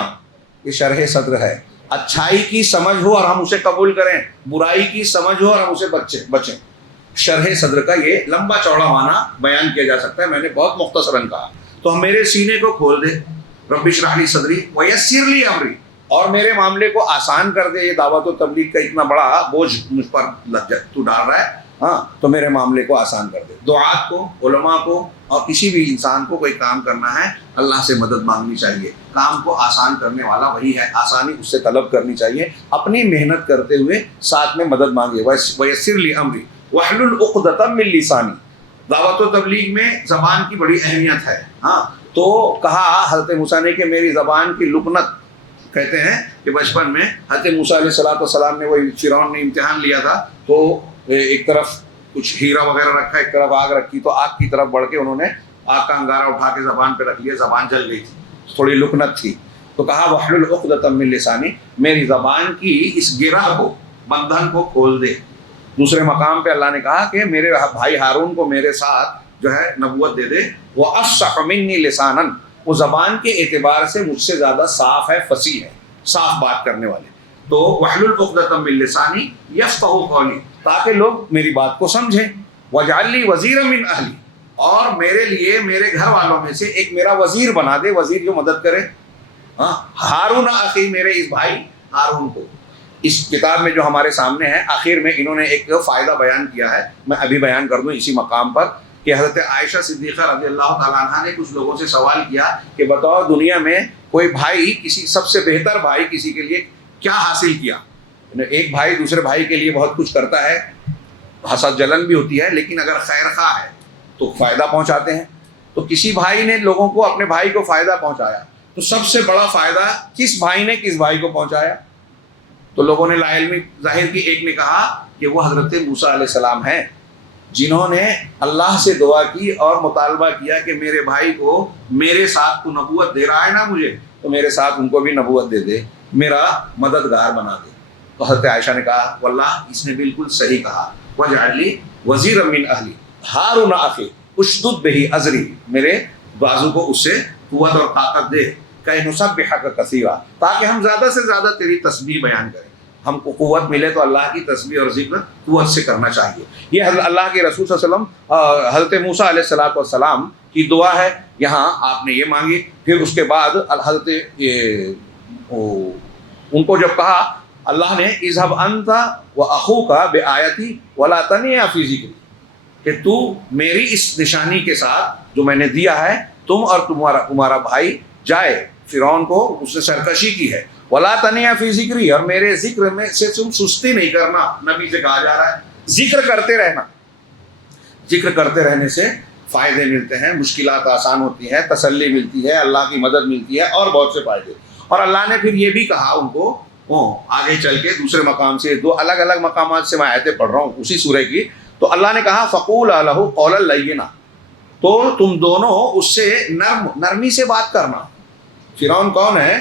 یہ شرح صدر ہے. اچھائی کی سمجھ ہو اور ہم اسے قبول کریں, برائی کی سمجھ ہو اور ہم اسے بچیں. شرح صدر کا یہ لمبا چوڑا معنی بیان کیا جا سکتا ہے, میں نے بہت مختصراً کہا. تو ہم میرے سینے کو کھول دے, رب اشرح لی صدری ویسر لی امری, اور میرے معاملے کو آسان کر دے. یہ دعوت و تبلیغ کا اتنا بڑا بوجھ مجھ پر تو ڈال رہا ہے, ہاں تو میرے معاملے کو آسان کر دے. دعات کو, علماء کو اور کسی بھی انسان کو کوئی کام کرنا ہے اللہ سے مدد مانگنی چاہیے. کام کو آسان کرنے والا وہی ہے, آسانی اس سے طلب کرنی چاہیے, اپنی محنت کرتے ہوئے ساتھ میں مدد مانگے. ویسر لی امری واحلل عقدۃ من لسانی. دعوت و تبلیغ میں زبان کی بڑی اہمیت ہے. ہاں تو کہا حضرت موسیٰ نے کہ میری زبان کی لکنت, کہتے ہیں کہ بچپن میں حضرت موسیٰ علیہ السلام نے وہ فرعون نے امتحان لیا تھا, تو ایک طرف کچھ ہیرا وغیرہ رکھا, ایک طرف آگ رکھی, تو آگ کی طرف بڑھ کے انہوں نے آگ کا انگارہ اٹھا کے زبان پہ رکھ لیا, زبان جل گئی تھی, تھوڑی لکنت تھی. تو کہا واحلل عقدۃ من لسانی, میری زبان کی اس گرہ کو, بندھن کو کھول دے. دوسرے مقام پہ اللہ نے کہا کہ میرے بھائی ہارون کو میرے ساتھ جو ہے نبوت دے دے. وہ افصح منی لسانا, وہ زبان کے اعتبار سے مجھ سے زیادہ صاف ہے, فصیح ہے, صاف بات کرنے والے. تو واحلل عقدۃ من لسانی یفقہوا قولی, تاکہ لوگ میری بات کو سمجھیں. واجعل لی وزیرا من اہلی, اور میرے لیے میرے گھر والوں میں سے ایک میرا وزیر بنا دے, وزیر جو مدد کرے. ہاں ہارون اخی, میرے اس بھائی ہارون کو. اس کتاب میں جو ہمارے سامنے ہے آخر میں انہوں نے ایک فائدہ بیان کیا ہے, میں ابھی بیان کر دوں اسی مقام پر, کہ حضرت عائشہ صدیقہ رضی اللہ تعالیٰ عنہ نے کچھ لوگوں سے سوال کیا کہ بتاؤ دنیا میں کوئی بھائی, کسی سب سے بہتر بھائی کسی کے لیے کیا حاصل کیا. ایک بھائی دوسرے بھائی کے لیے بہت کچھ کرتا ہے, حسد جلن بھی ہوتی ہے, لیکن اگر خیر خواہ ہے تو فائدہ پہنچاتے ہیں. تو کسی بھائی نے لوگوں کو, اپنے بھائی کو فائدہ پہنچایا, تو سب سے بڑا فائدہ کس بھائی نے کس بھائی کو پہنچایا؟ تو لوگوں نے لا علمی ظاہر کی. ایک نے کہا کہ وہ حضرت موسیٰ علیہ السلام ہیں, جنہوں نے اللہ سے دعا کی اور مطالبہ کیا کہ میرے بھائی کو میرے ساتھ تو نبوت دے رہا ہے نا مجھے, تو میرے ساتھ ان کو بھی نبوت دے دے, میرا مددگار بنا دے. تو حضرت عائشہ نے کہا واللہ اس نے بالکل صحیح کہا. واجعل لی وزیرا من اہلی ہارون اخی اشدد بہ ازری, میرے بازو کو اس سے قوت اور طاقت دے. کہ نسبحک کثیرا, تاکہ ہم زیادہ سے زیادہ تیری تسبیح بیان کریں. ہم کو قوت ملے تو اللہ کی تسبیح اور ذکر قوت سے کرنا چاہیے. یہ اللہ کے رسول صلی اللہ علیہ وسلم حضرت موسیٰ علیہ السلام کی دعا ہے. یہاں آپ نے یہ مانگی. پھر اس کے بعد حضرت ان کو جب کہا اللہ نے اذهب انت واخوک بآیتی ولا تنیا فی ذکری, کہ تو میری اس نشانی کے ساتھ جو میں نے دیا ہے, تم اور تمہارا بھائی جائے. فرعون کو اس نے سرکشی کی ہے. ولا تنیا فی ذکری, اور میرے ذکر میں سے تم سستی نہیں کرنا. نبی سے کہا جا رہا ہے ذکر کرتے رہنا. ذکر کرتے رہنے سے فائدے ملتے ہیں, مشکلات آسان ہوتی ہیں, تسلی ملتی ہے, اللہ کی مدد ملتی ہے, اور بہت سے فائدے. اور اللہ نے پھر یہ بھی کہا ان کو آگے چل کے دوسرے مقام سے, دو الگ الگ مقامات سے میں آیتیں پڑھ رہا ہوں اسی سورہ کی. تو اللہ نے کہا فقولا لہ قولا لینا, تو تم دونوں اس سے نرمی سے بات کرنا. فرعون کون ہے؟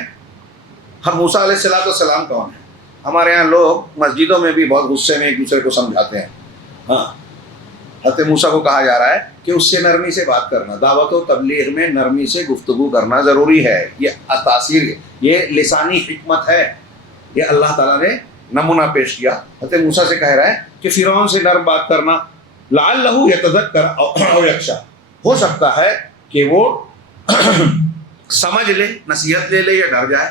ہر موسیٰ علیہ السلام کون ہے؟ ہمارے یہاں لوگ مسجدوں میں بھی بہت غصے میں ایک دوسرے کو سمجھاتے ہیں. ہاں حضرت موسیٰ کو کہا جا رہا ہے کہ اس سے نرمی سے بات کرنا. دعوت و تبلیغ میں نرمی سے گفتگو کرنا ضروری ہے. یہ تاثیر, یہ لسانی حکمت ہے. یہ اللہ تعالیٰ نے نمونہ پیش کیا. حضرت موسیٰ سے کہہ رہا ہے کہ فرعون سے نرم بات کرنا. لعلہ یتذکر او یخشی, ہو سکتا ہے کہ وہ سمجھ لے, نصیحت لے لے یا ڈر جائے.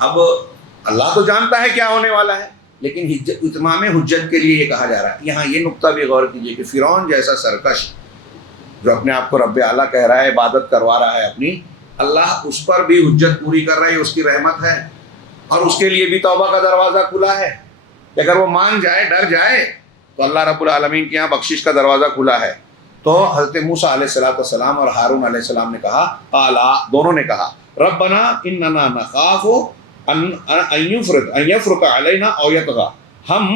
اب اللہ تو جانتا ہے کیا ہونے والا ہے, لیکن اتمام حجت کے لیے یہ کہا جا رہا ہے. یہاں یہ نقطہ بھی غور کیجیے کہ فرعون جیسا سرکش جو اپنے آپ کو رب اعلیٰ کہہ رہا ہے, عبادت کروا رہا ہے اپنی, اللہ اس پر بھی حجت پوری کر رہا ہے. اس کی رحمت ہے, اور اس کے لیے بھی توبہ کا دروازہ کھلا ہے کہ اگر وہ مان جائے, ڈر جائے, تو اللہ رب العالمین کے یہاں بخشش کا دروازہ کھلا ہے. تو حضرت موسیٰ علیہ السلام اور ہارون علیہ السلام نے کہا, قالا, دونوں نے کہا, ربنا اننا نخاف ان یفرط علینا او یطغی, ہم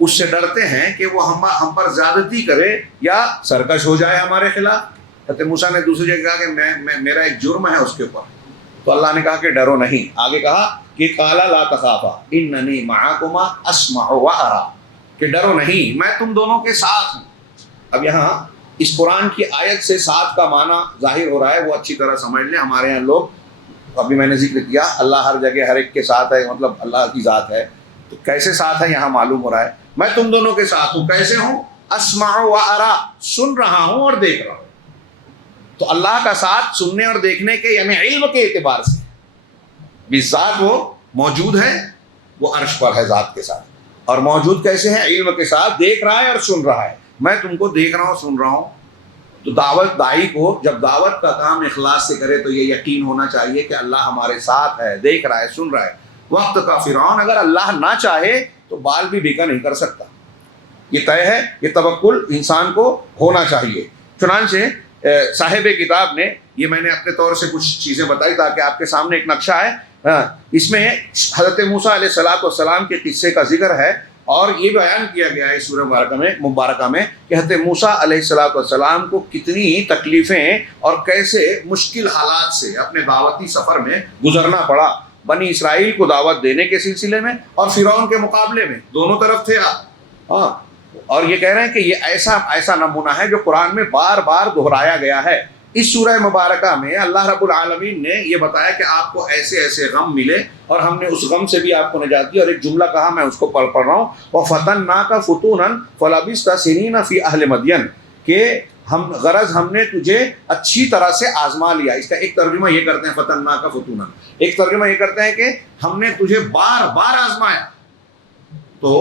اس سے ڈرتے ہیں کہ وہ ہم پر زیادتی کرے یا سرکش ہو جائے ہمارے خلاف. حضرت موسیٰ نے دوسری جگہ کہا کہ میرا ایک جرم ہے اس کے اوپر. تو اللہ نے کہا کہ ڈرو نہیں. آگے کہا کہ قالا لا تخافا اننی معکما اسمع و ارى, کہ ڈرو نہیں, میں تم دونوں کے ساتھ ہوں. اب یہاں اس قرآن کی آیت سے ساتھ کا معنی ظاہر ہو رہا ہے وہ اچھی طرح سمجھ لیں. ہمارے یہاں لوگ، ابھی میں نے ذکر کیا اللہ ہر جگہ ہر ایک کے ساتھ ہے، مطلب اللہ کی ذات ہے، تو کیسے ساتھ ہے یہاں معلوم ہو رہا ہے. میں تم دونوں کے ساتھ ہوں. کیسے ہوں؟ اسمع و ارا، سن رہا ہوں اور دیکھ رہا ہوں. تو اللہ کا ساتھ سننے اور دیکھنے کے یعنی علم کے اعتبار سے بھی ذات وہ موجود ہے، وہ عرش پر ہے ذات کے ساتھ. اور موجود کیسے ہے؟ علم کے ساتھ، دیکھ رہا ہے اور سن رہا ہے. میں تم کو دیکھ رہا ہوں، سن رہا ہوں. تو دعوت دائی کو جب دعوت کا کام اخلاص سے کرے تو یہ یقین ہونا چاہیے کہ اللہ ہمارے ساتھ ہے، دیکھ رہا ہے، سن رہا ہے. وقت کا فرعون اگر اللہ نہ چاہے تو بال بھی بھیگا نہیں کر سکتا. یہ طے ہے، یہ توکل انسان کو ہونا چاہیے. چنانچہ صاحب کتاب نے، یہ میں نے اپنے طور سے کچھ چیزیں بتائی تاکہ آپ کے سامنے ایک نقشہ ہے، اس میں حضرت موسیٰ علیہ السلام کے قصے کا ذکر ہے اور یہ بیان کیا گیا ہے سورہ مبارکہ میں کہ حضرت موسیٰ علیہ السلام کو کتنی تکلیفیں اور کیسے مشکل حالات سے اپنے دعوتی سفر میں گزرنا پڑا. بنی اسرائیل کو دعوت دینے کے سلسلے میں اور فرعون کے مقابلے میں دونوں طرف تھے آپ. ہاں، اور یہ کہہ رہے ہیں کہ یہ ایسا نمونہ ہے جو قرآن میں بار بار دہرایا گیا ہے. اس سورہ مبارکہ میں اللہ رب العالمین نے یہ بتایا کہ آپ کو ایسے ایسے غم ملے اور ہم نے اس غم سے بھی آپ کو نجات دی. اور ایک جملہ کہا، میں اس کو پڑھ رہا ہوں، وَفَتَنَّاكَ فُتُونًا فَلَبِثْتَ سِنِينَ فِي أَهْلِ مَدْيَنَ، کہ ہم نے تجھے اچھی طرح سے آزما لیا. اس کا ایک ترجمہ یہ کرتے ہیں فَتَنَّاكَ فُتُونًا، ایک ترجمہ یہ کرتے ہیں کہ ہم نے تجھے بار بار آزمایا. تو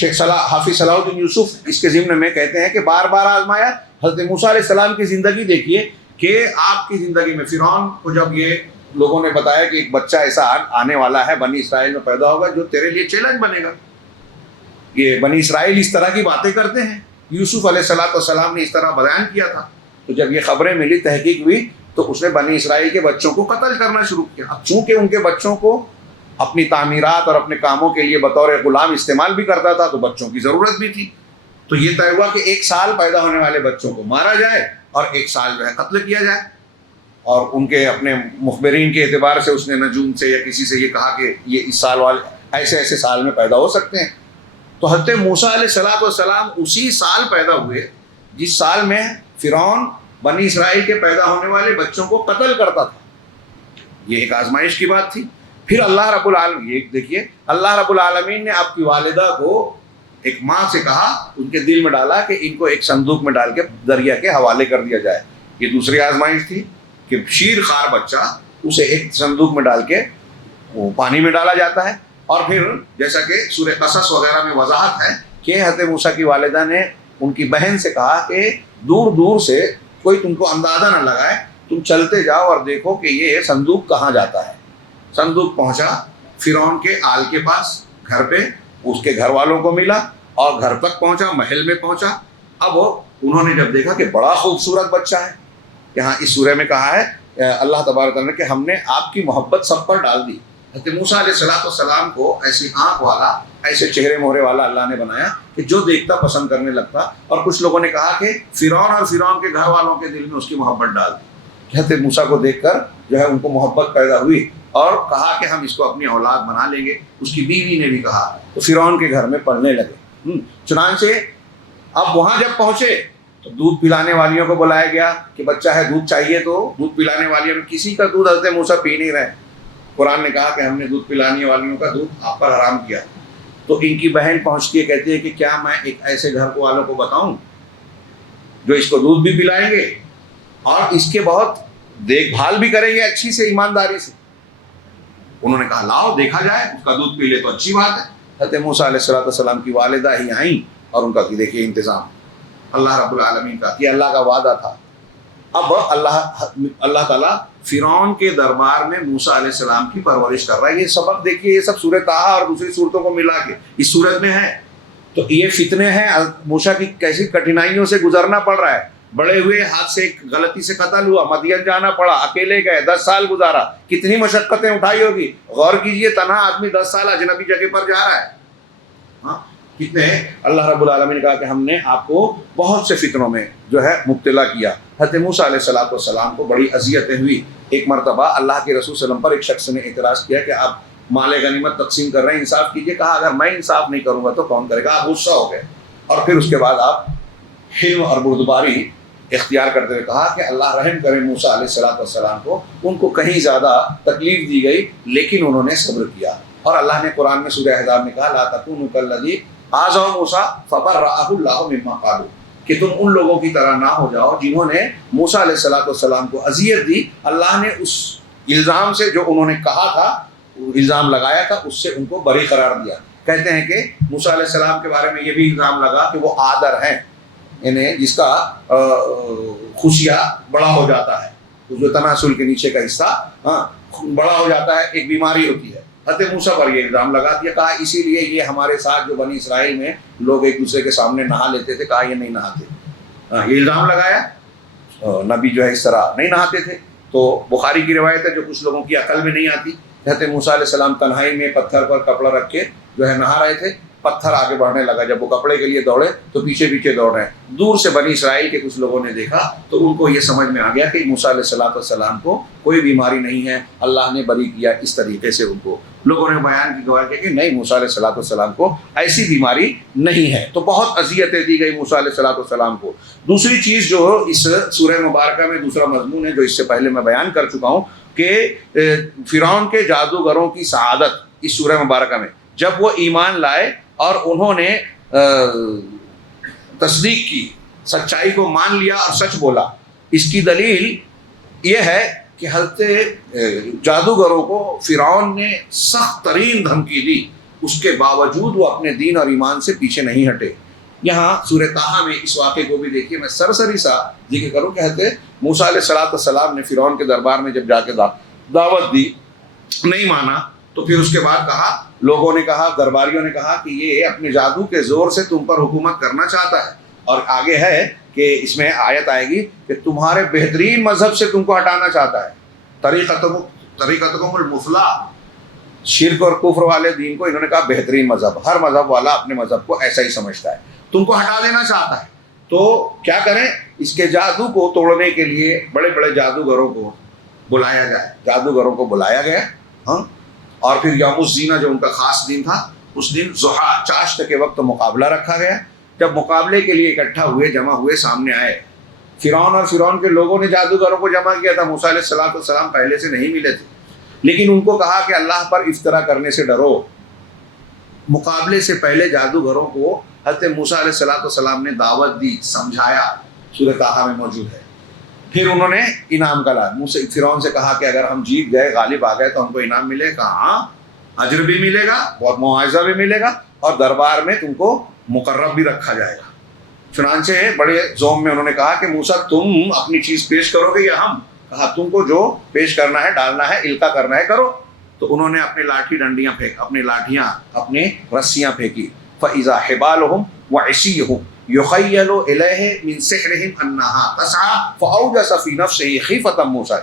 شیخ حافظ صلاح الدین یوسف اس کے ضمن میں کہتے ہیں کہ بار بار آزمایا. حضرت موسیٰ علیہ السلام کی زندگی دیکھیے کہ آپ کی زندگی میں فرعون کو جب یہ لوگوں نے بتایا کہ ایک بچہ ایسا آنے والا ہے بنی اسرائیل میں پیدا ہوگا جو تیرے لیے چیلنج بنے گا. یہ بنی اسرائیل اس طرح کی باتیں کرتے ہیں. یوسف علیہ السلام نے اس طرح بیان کیا تھا. تو جب یہ خبریں ملی، تحقیق ہوئی، تو اس نے بنی اسرائیل کے بچوں کو قتل کرنا شروع کیا. اب چونکہ ان کے بچوں کو اپنی تعمیرات اور اپنے کاموں کے لیے بطور غلام استعمال بھی کرتا تھا تو بچوں کی ضرورت بھی تھی. تو یہ طے ہوا کہ 1 سال پیدا ہونے والے بچوں کو مارا جائے اور 1 سال جو ہے قتل کیا جائے. اور ان کے اپنے مخبرین کے اعتبار سے اس نے نجوم سے یا کسی سے یہ کہا کہ یہ اس سال والے ایسے ایسے سال میں پیدا ہو سکتے ہیں. تو حضرت موسیٰ علیہ السلام اسی سال پیدا ہوئے جس سال میں فرعون بنی اسرائیل کے پیدا ہونے والے بچوں کو قتل کرتا تھا. یہ ایک آزمائش کی بات تھی. پھر اللہ رب العالمین، یہ دیکھیے، اللہ رب العالمین نے آپ کی والدہ کو ایک ماں سے کہا، ان کے دل میں ڈالا کہ ان کو ایک صندوق میں ڈال کے دریا کے حوالے کر دیا جائے. یہ دوسری آزمائش تھی کہ شیر خوار بچہ اسے ایک صندوق میں ڈال کے وہ پانی میں ڈالا جاتا ہے. اور پھر جیسا کہ سورہ قصص وغیرہ میں وضاحت ہے کہ حضرت موسیٰ کی والدہ نے ان کی بہن سے کہا کہ دور دور سے کوئی تم کو اندازہ نہ لگائے، تم چلتے جاؤ اور دیکھو کہ یہ صندوق کہاں جاتا ہے. صندوق پہنچا فرعون کے آل کے پاس، گھر پہ اس کے گھر والوں کو ملا اور گھر تک پہنچا، محل میں پہنچا. اب انہوں نے جب دیکھا کہ بڑا خوبصورت بچہ ہے، یہاں اس سورہ میں کہا ہے اللہ تبارک تعالیٰ نے کہ ہم نے آپ کی محبت سب پر ڈال دی. حضرت موسیٰ علیہ السلام کو ایسی آنکھ والا، ایسے چہرے مہرے والا اللہ نے بنایا کہ جو دیکھتا پسند کرنے لگتا. اور کچھ لوگوں نے کہا کہ فرعون اور فرعون کے گھر والوں کے دل میں اس کی محبت ڈال دی. حضرت موسیٰ کو دیکھ کر جو ہے ان کو محبت پیدا ہوئی اور کہا کہ ہم اس کو اپنی اولاد بنا لیں گے. اس کی بیوی نے بھی کہا، تو فرعون کے گھر میں پڑھنے لگے. چنانچہ اب وہاں جب پہنچے تو دودھ پلانے والیوں کو بلایا گیا کہ بچہ ہے، دودھ چاہیے. تو دودھ پلانے والیوں نے کسی کا دودھ حضرت موسیٰ پی نہیں رہے. قرآن نے کہا کہ ہم نے دودھ پلانے والیوں کا دودھ آپ پر حرام کیا. تو ان کی بہن پہنچتی ہے، کہتی ہے کہ کیا میں ایک ایسے گھر والوں کو بتاؤں جو اس کو دودھ بھی پلائیں گے اور اس کے بہت دیکھ بھال بھی کریں گے اچھی سے، ایمانداری سے. انہوں نے کہا لاؤ دیکھا جائے، اس کا دودھ پی لے تو اچھی بات ہے. حضرت موسیٰ علیہ السلام کی والدہ ہی آئیں اور ان کا دیکھیے انتظام اللہ رب العالمین کا، یہ اللہ کا وعدہ تھا. اب اللہ تعالیٰ فرعون کے دربار میں موسیٰ علیہ السلام کی پرورش کر رہا ہے. یہ سبق دیکھیے، یہ سب سورہ طٰہٰ اور دوسری صورتوں کو ملا کے اس صورت میں ہے. تو یہ فتنے ہیں، موسیٰ کی کیسی کٹھنائیوں سے گزرنا پڑ رہا ہے. بڑے ہوئے ہاتھ سے غلطی سے قتل ہوا، مدین جانا پڑا، اکیلے گئے، 10 سال گزارا، کتنی مشقتیں اٹھائی ہوگی. غور کیجئے، تنہا آدمی 10 سال اجنبی جگہ پر جا رہا ہے. ہاں کتنے اللہ رب العالمین نے کہا کہ ہم نے آپ کو بہت سے فتنوں میں جو ہے مبتلا کیا. حضرت موسیٰ علیہ السلام کو بڑی اذیتیں ہوئی. ایک مرتبہ اللہ کے رسول صلی اللہ علیہ وسلم پر ایک شخص نے اعتراض کیا کہ آپ مال غنیمت تقسیم کر رہے ہیں، انصاف کیجئے. کہا اگر میں انصاف نہیں کروں گا تو کون کرے گا. آپ غصہ ہو گئے اور پھر اس کے بعد آپ حلم اور بردباری اختیار کرتے ہوئے کہا کہ اللہ رحم کرے موسیٰ علیہ السلام کو، ان کو کہیں زیادہ تکلیف دی گئی لیکن انہوں نے صبر کیا. اور اللہ نے قرآن میں سورہ احزاب میں کہا لا تکونوا کالذی آذوا موسیٰ فبرأہ اللہ مما قالوا، کہ تم ان لوگوں کی طرح نہ ہو جاؤ جنہوں نے موسیٰ علیہ السلام کو اذیت دی. اللہ نے اس الزام سے جو انہوں نے کہا تھا، الزام لگایا تھا، اس سے ان کو بری قرار دیا. کہتے ہیں کہ موسیٰ علیہ السلام کے بارے میں یہ بھی الزام لگا کہ وہ آدر ہیں، یعنی جس کا خوشیہ بڑا ہو جاتا ہے، جو تناسل کے نیچے کا حصہ بڑا ہو جاتا ہے، ایک بیماری ہوتی ہے. حضرت موسیٰ پر یہ الزام لگا دیا، کہا اسی لیے یہ ہمارے ساتھ جو بنی اسرائیل میں لوگ ایک دوسرے کے سامنے نہا لیتے تھے، کہا یہ نہیں نہاتے. یہ الزام لگایا، نبی جو ہے اس طرح نہیں نہاتے تھے. تو بخاری کی روایت ہے جو کچھ لوگوں کی عقل میں نہیں آتی. حضرت موسیٰ علیہ السلام تنہائی میں پتھر پر کپڑا رکھ کے جو ہے نہا رہے تھے، پتھر آگے بڑھنے لگا. جب وہ کپڑے کے لیے دوڑے تو پیچھے پیچھے دوڑ رہے ہیں. دور سے بنی اسرائیل کے کچھ لوگوں نے دیکھا تو ان کو یہ سمجھ میں آ گیا کہ موسیٰ علیہ السلام کو کوئی بیماری نہیں ہے، اللہ نے بری کیا. اس طریقے سے ان کو لوگوں نے بیان کی گواہی کہ نہیں، موسیٰ علیہ السلام کو ایسی بیماری نہیں ہے. تو بہت اذیتیں دی گئی موسیٰ علیہ السلام کو. دوسری چیز جو اس سورہ مبارکہ میں دوسرا مضمون ہے جو اس سے پہلے میں بیان کر چکا ہوں کہ فرعون کے جادوگروں کی سعادت اس سورہ مبارکہ میں، جب وہ ایمان لائے اور انہوں نے تصدیق کی، سچائی کو مان لیا اور سچ بولا. اس کی دلیل یہ ہے کہ حضرت جادوگروں کو فرعون نے سخت ترین دھمکی دی، اس کے باوجود وہ اپنے دین اور ایمان سے پیچھے نہیں ہٹے. یہاں سورہ طٰہٰ میں اس واقعے کو بھی دیکھیے. میں سرسری سا ذکر کروں کہ حضرت موسیٰ علیہ السلام نے فرعون کے دربار میں جب جا کے دعوت دی، نہیں مانا، تو پھر اس کے بعد کہا، لوگوں نے کہا، درباریوں نے کہا کہ یہ اپنے جادو کے زور سے تم پر حکومت کرنا چاہتا ہے. اور آگے ہے کہ اس میں آیت آئے گی کہ تمہارے بہترین مذہب سے تم کو ہٹانا چاہتا ہے. طریقتکم المثلیٰ، شرک اور کفر والے دین کو انہوں نے کہا بہترین مذہب. ہر مذہب والا اپنے مذہب کو ایسا ہی سمجھتا ہے، تم کو ہٹا دینا چاہتا ہے. تو کیا کریں؟ اس کے جادو کو توڑنے کے لیے بڑے بڑے جادوگروں کو بلایا جائے. جادوگروں کو بلایا گیا، اور پھر یوم الزینہ جو ان کا خاص دن تھا، اس دن ضحیٰ چاشت کے وقت مقابلہ رکھا گیا. جب مقابلے کے لیے اکٹھا ہوئے، جمع ہوئے، سامنے آئے. فرعون اور فرعون کے لوگوں نے جادوگروں کو جمع کیا تھا. موسیٰ علیہ السلام پہلے سے نہیں ملے تھے، لیکن ان کو کہا کہ اللہ پر افطرا کرنے سے ڈرو. مقابلے سے پہلے جادوگروں کو حضرت موسیٰ علیہ السلام نے دعوت دی، سمجھایا. سورہ طٰہٰ میں موجود ہے. پھر انہوں نے انعام کا لایا. فرعون سے کہا کہ اگر ہم جیت گئے، غالب آ گئے تو ہم کو انعام ملے گا. ہاں، اجر بھی ملے گا، بہت معاوضہ بھی ملے گا، اور دربار میں تم کو مقرب بھی رکھا جائے گا. چنانچہ بڑے زوم میں انہوں نے کہا کہ موسیٰ تم اپنی چیز پیش کرو گے یا ہم؟ کہا تم کو جو پیش کرنا ہے، ڈالنا ہے، القا کرنا ہے، کرو. تو انہوں نے اپنے لاٹھیاں اپنے رسیاں پھینکی. فَإِذَا حِبَالُهُمْ وَعِصِيُّهُمْ يُخَيَّلُ إِلَيْهِ مِنْ سِحْرِهِمْ أَنَّهَا تَسْعَىٰ فَأَوْجَسَ فِي نَفْسِهِ خِيفَةً مُوسَىٰ.